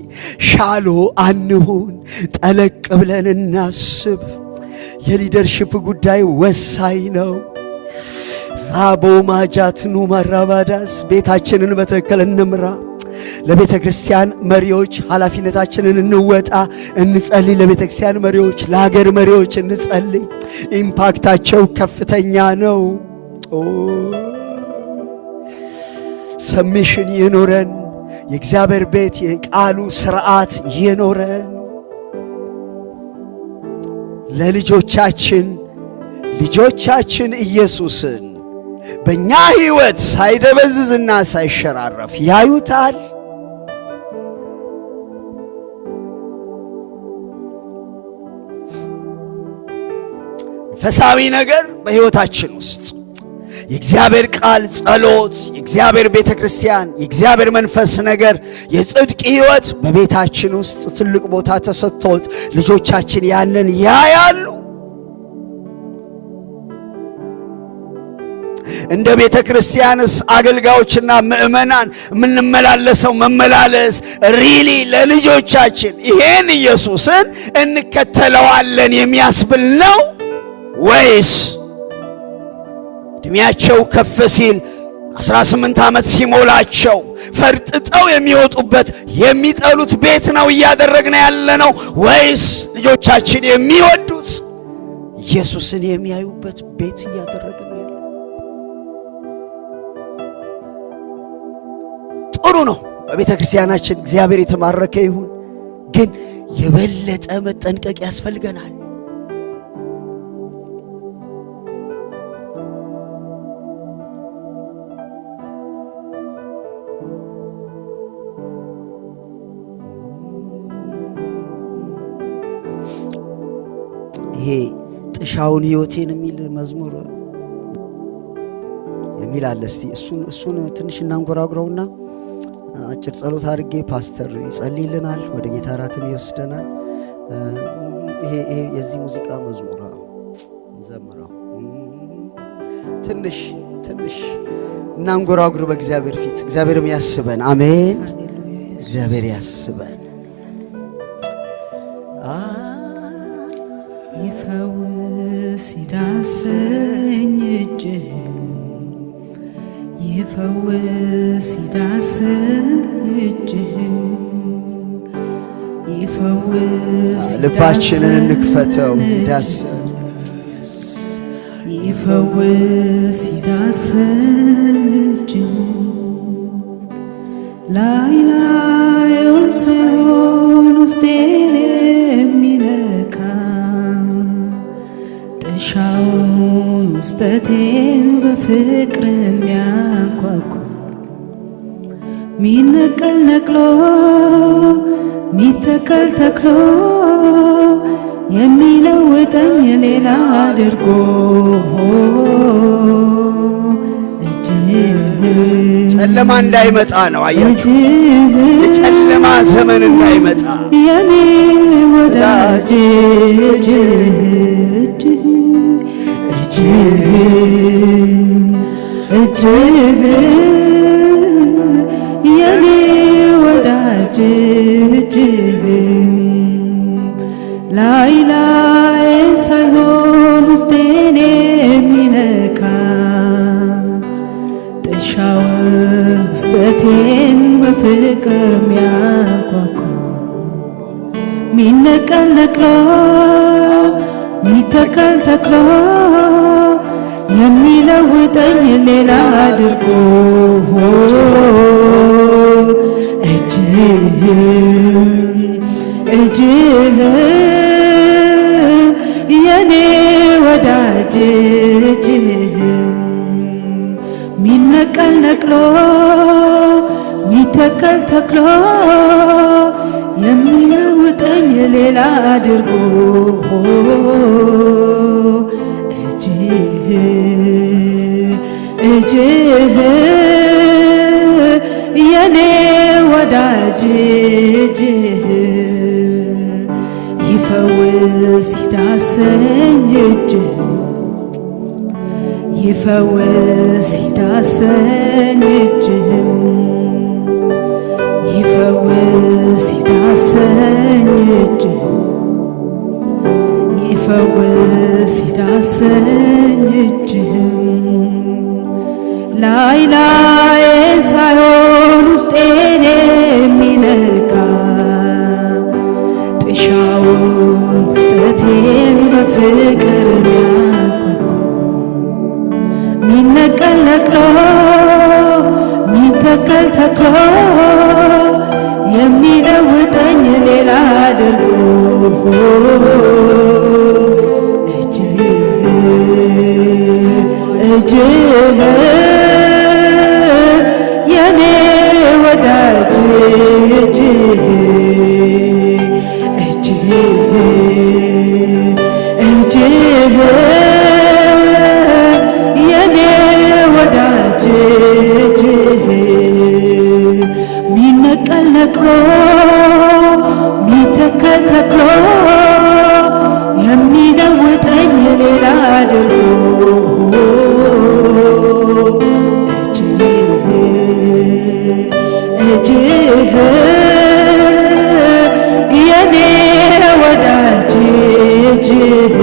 ሻሎ አንሁን። ጠለቅ ብለን እናስብ። የሊደርሺፕ ጉዳይ ወሳኝ ነው። ራቦ ማጃትኑ ማራባዳስ ቤታችንን በትክክል እንምራ። ለቤተ ክርስቲያን መሪዎች ኃላፊነታችንን እንወጣ፣ እንጸልይ። ለቤተ ክርስቲያን መሪዎች፣ ለሀገር መሪዎች እንጸልይ። ኢምፓክታቸው ከፍተኛ ነው። ሰሚሽን ይኖረን። የእግዚአብሔር ቤት የቃሉ ስርዓት ይኖረን። ልጆቻችን ኢየሱስን በእኛ ሕይወት ሳይደበዝዝና ሳይሸራረፍ ያዩታል። መንፈሳዊ ነገር በሕይወታችን ውስጥ የእግዚአብሔር ቃል፣ ጸሎት፣ የእግዚአብሔር ቤተ ክርስቲያን፣ የእግዚአብሔር መንፈስ ነገር፣ የጽድቅ ሕይወት በቤታችን ውስጥ ትልቅ ቦታ ተሰጥቶት ልጆቻችን ያንን ያያሉ። እንደ ቤተ ክርስቲያንስ አገልጋዮችና ምእመናን የምንመላለሰው መመላለስ ሪሊ ለልጆቻችን ይሄን ኢየሱስን እንከተለዋለን የሚያስብል ነው ወይስ እድሜያቸው ከፍ ሲል 18 ዓመት ሲሞላቸው ፈርጥጠው የሚወጡበት የሚጠሉት ቤት ነው እያደረግን ያለነው ወይስ ልጆቻችን የሚወዱት ኢየሱስን የሚያዩበት ቤት እያደረግን ያለ? ጥሩ ነው። በቤተ ክርስቲያናችን እግዚአብሔር የተባረከ ይሁን። ግን የበለጠ መጠንቀቅ ያስፈልገናል። ይሄ ጥሻውን ሕይወቴን የሚል መዝሙር የሚል አለ። እስቲ እሱን ትንሽ እናንጎራጉረውና አጭር ጸሎት አድርጌ ፓስተር ይጸልይልናል፣ ወደ ጌታ እራትም ይወስደናል። ይሄ የዚህ ሙዚቃ መዝሙር እንዘምረው። ትንሽ እናንጎራጉር በእግዚአብሔር ፊት። እግዚአብሔርም ያስበን። አሜን። እግዚአብሔር ያስበን። ይፈውስ ይዳሰኝ እጅህ፣ ይፈውስ ይዳሰኝ እጅህ፣ ይፈውስ ልባችንን እንክፈተው። ይዳሰን ይፈውስ ይዳሰኝ እጅህ፣ ላይ ላዩን ሳይሆን ውስጤን የሚነካ ጥሻውን ውስጠቴን በፍቅር የሚያንኳኳ ሚነቀል ነቅሎ ሚተከል ተክሎ የሚለውጠኝ ሌላ አድርጎ ጨለማ እንዳይመጣ ነው። አያችሁ፣ የጨለማ ዘመን እንዳይመጣ የኔ ወዳጅ እጅህ የኔ ወዳጅ እጅህ ላይ ላይ ሳይሆን ውስጤን የሚነካ ጥሻውን ውስጠቴን በፍቅር የሚያንኳኳ ሚነቀል ነቅሎ ሚተከል ተክሎ የሚለውጠኝ ሌላ አድርጎ እጅህ የኔ ወዳጅ እጅህ ሚነቀል ነቅሎ ሚተከል ተክሎ የሚለውጠኝ ሌላ አድርጎ እጅህ የኔ ወዳጅ እጅህ ይፈውስ ይዳሰኝ እጅህ ይፈውስ ይዳሰኝ እጅህ ይፈውስ ይዳሰኝ እጅህ ይፈውስ ይዳሰኝ እጅህ ላይ ላይ ሳይሆን ውስጤን የሚነካ ጥሻውን ውስጠቴን በፍቅር የሚያንኳኳ ሚነቀል ነቅሎ ሚተከል ተክሎ የሚለውጠኝ ሌላ አድርጎ እጅህ የኔ ወዳጅ እጅህ የኔ ወዳጅ እጅህ ሚነቀል ነቅሎ ሚተከል ተክሎ የሚለውጠኝ ሌላ አድርጎ እጅህ የኔ ወዳጅ እጅህ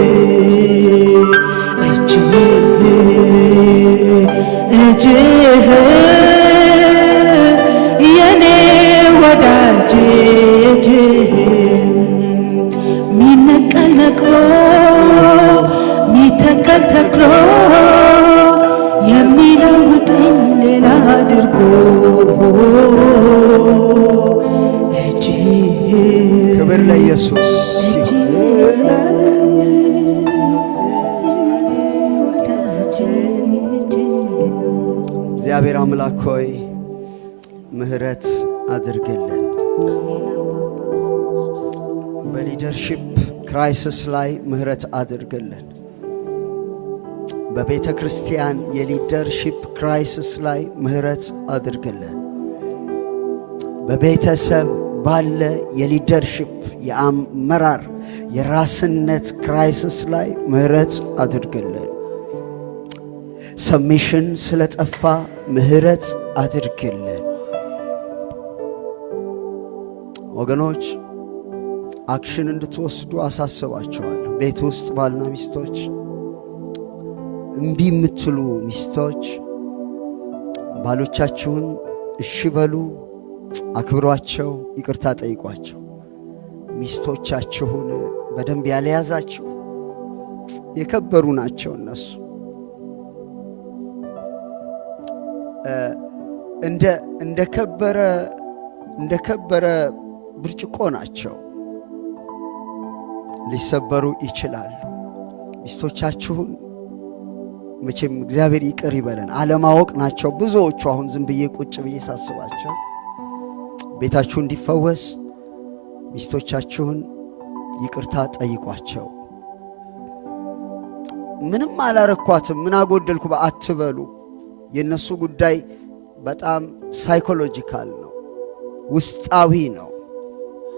እጅህ ኢየሱስ እግዚአብሔር አምላክ ሆይ ምህረት አድርግልን። በሊደርሺፕ ክራይሲስ ላይ ምህረት አድርግልን። በቤተ ክርስቲያን የሊደርሺፕ ክራይሲስ ላይ ምህረት አድርግልን። በቤተሰብ ባለ የሊደርሺፕ የአመራር የራስነት ክራይሲስ ላይ ምህረት አድርግልን። ሰሚሽን ስለጠፋ ምህረት አድርግልን። ወገኖች አክሽን እንድትወስዱ አሳስባቸዋለሁ። ቤት ውስጥ ባልና ሚስቶች፣ እምቢ የምትሉ ሚስቶች ባሎቻችሁን እሺ በሉ፣ አክብሯቸው፣ ይቅርታ ጠይቋቸው። ሚስቶቻችሁን በደንብ ያለያዛችሁ የከበሩ ናቸው። እነሱ እንደከበረ ብርጭቆ ናቸው። ሊሰበሩ ይችላሉ። ሚስቶቻችሁን መቼም እግዚአብሔር ይቅር ይበለን። አለማወቅ ናቸው ብዙዎቹ። አሁን ዝም ብዬ ቁጭ ብዬ ሳስባቸው ቤታችሁ እንዲፈወስ ሚስቶቻችሁን ይቅርታ ጠይቋቸው። ምንም አላረኳትም ምን አጎደልኩ አትበሉ። የነሱ ጉዳይ በጣም ሳይኮሎጂካል ነው፣ ውስጣዊ ነው፣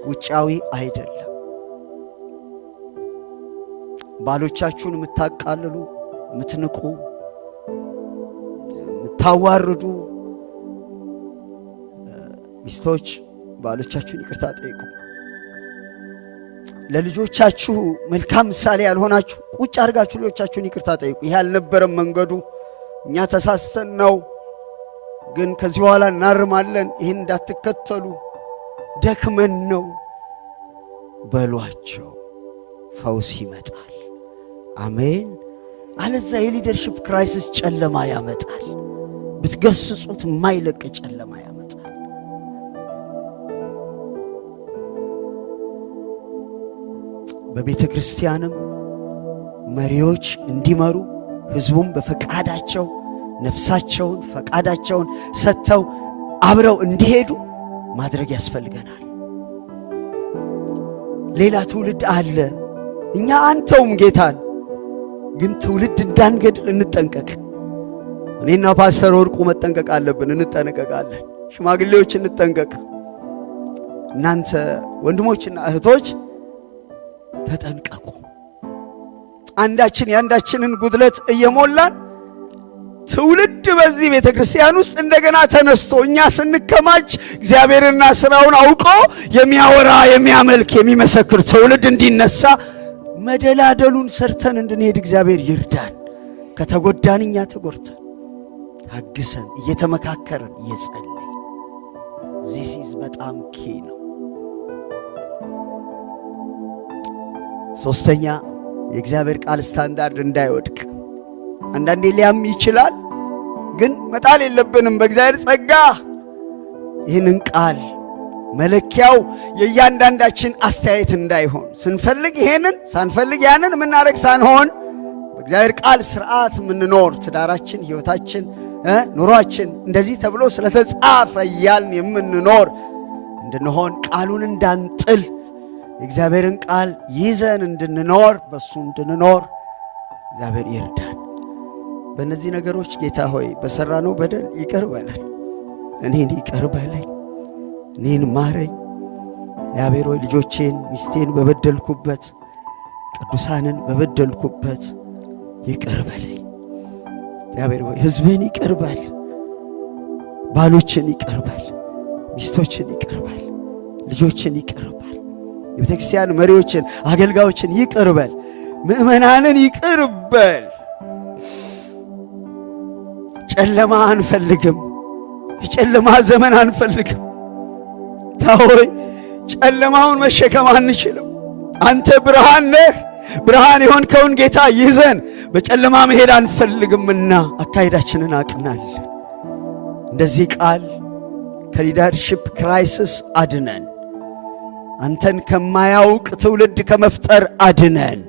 ውጫዊ አይደለም። ባሎቻችሁን የምታቃልሉ፣ የምትንቁ፣ የምታዋርዱ ሚስቶች ባሎቻችሁን ይቅርታ ጠይቁ። ለልጆቻችሁ መልካም ምሳሌ ያልሆናችሁ ቁጭ አድርጋችሁ ልጆቻችሁን ይቅርታ ጠይቁ። ይሄ አልነበረም መንገዱ፣ እኛ ተሳስተን ነው፣ ግን ከዚህ በኋላ እናርማለን፣ ይህን እንዳትከተሉ ደክመን ነው በሏቸው። ፈውስ ይመጣል። አሜን። አለዛ የሊደርሺፕ ክራይሲስ ጨለማ ያመጣል። ብትገስጹት የማይለቅ ጨለማ ያመጣል። በቤተ ክርስቲያንም መሪዎች እንዲመሩ ህዝቡም በፈቃዳቸው ነፍሳቸውን ፈቃዳቸውን ሰጥተው አብረው እንዲሄዱ ማድረግ ያስፈልገናል። ሌላ ትውልድ አለ። እኛ አንተውም ጌታን፣ ግን ትውልድ እንዳንገድል እንጠንቀቅ። እኔና ፓስተር ወርቁ መጠንቀቅ አለብን፣ እንጠነቀቃለን። ሽማግሌዎች እንጠንቀቅ። እናንተ ወንድሞችና እህቶች ተጠንቀቁ። አንዳችን የአንዳችንን ጉድለት እየሞላን ትውልድ በዚህ ቤተ ክርስቲያን ውስጥ እንደገና ተነስቶ እኛ ስንከማች እግዚአብሔርና ስራውን አውቆ የሚያወራ የሚያመልክ የሚመሰክር ትውልድ እንዲነሳ መደላደሉን ሰርተን እንድንሄድ እግዚአብሔር ይርዳን። ከተጎዳን እኛ ተጎድተን ታግሰን እየተመካከርን እየጸለይ ዚስ ኢዝ በጣም ኪ ነው። ሶስተኛ የእግዚአብሔር ቃል ስታንዳርድ እንዳይወድቅ። አንዳንዴ ሊያም ይችላል፣ ግን መጣል የለብንም። በእግዚአብሔር ጸጋ ይህንን ቃል መለኪያው የእያንዳንዳችን አስተያየት እንዳይሆን፣ ስንፈልግ ይሄንን ሳንፈልግ ያንን የምናደርግ ሳንሆን በእግዚአብሔር ቃል ስርዓት የምንኖር ትዳራችን፣ ህይወታችን፣ ኑሯችን እንደዚህ ተብሎ ስለተጻፈ እያልን የምንኖር እንድንሆን ቃሉን እንዳንጥል የእግዚአብሔርን ቃል ይዘን እንድንኖር በሱ እንድንኖር እግዚአብሔር ይርዳን። በእነዚህ ነገሮች ጌታ ሆይ በሰራነው በደል ይቅር በለን። እኔን ይቅር በለኝ፣ እኔን ማረኝ። እግዚአብሔር ሆይ ልጆቼን ሚስቴን በበደልኩበት፣ ቅዱሳንን በበደልኩበት ይቅር በለኝ። እግዚአብሔር ሆይ ሕዝብህን ይቅር በል፣ ባሎችን ይቅር በል፣ ሚስቶችን ይቅር በል፣ ልጆችን ይቅር በል፣ የቤተ ክርስቲያን መሪዎችን አገልጋዮችን ይቅር በል፣ ምእመናንን ይቅር በል። ጨለማ አንፈልግም፣ የጨለማ ዘመን አንፈልግም። ታሆይ ጨለማውን መሸከም አንችልም። አንተ ብርሃን ነህ። ብርሃን የሆንከውን ጌታ ይዘን በጨለማ መሄድ አንፈልግምና አካሄዳችንን አቅናል። እንደዚህ ቃል ከሊደርሺፕ ክራይሲስ አድነን። አንተን ከማያውቅ ትውልድ ከመፍጠር አድነን።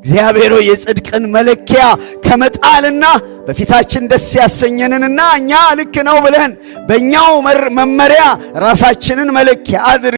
እግዚአብሔር ሆይ የጽድቅን መለኪያ ከመጣልና በፊታችን ደስ ያሰኘንንና እኛ ልክ ነው ብለን በእኛው መመሪያ ራሳችንን መለኪያ አድር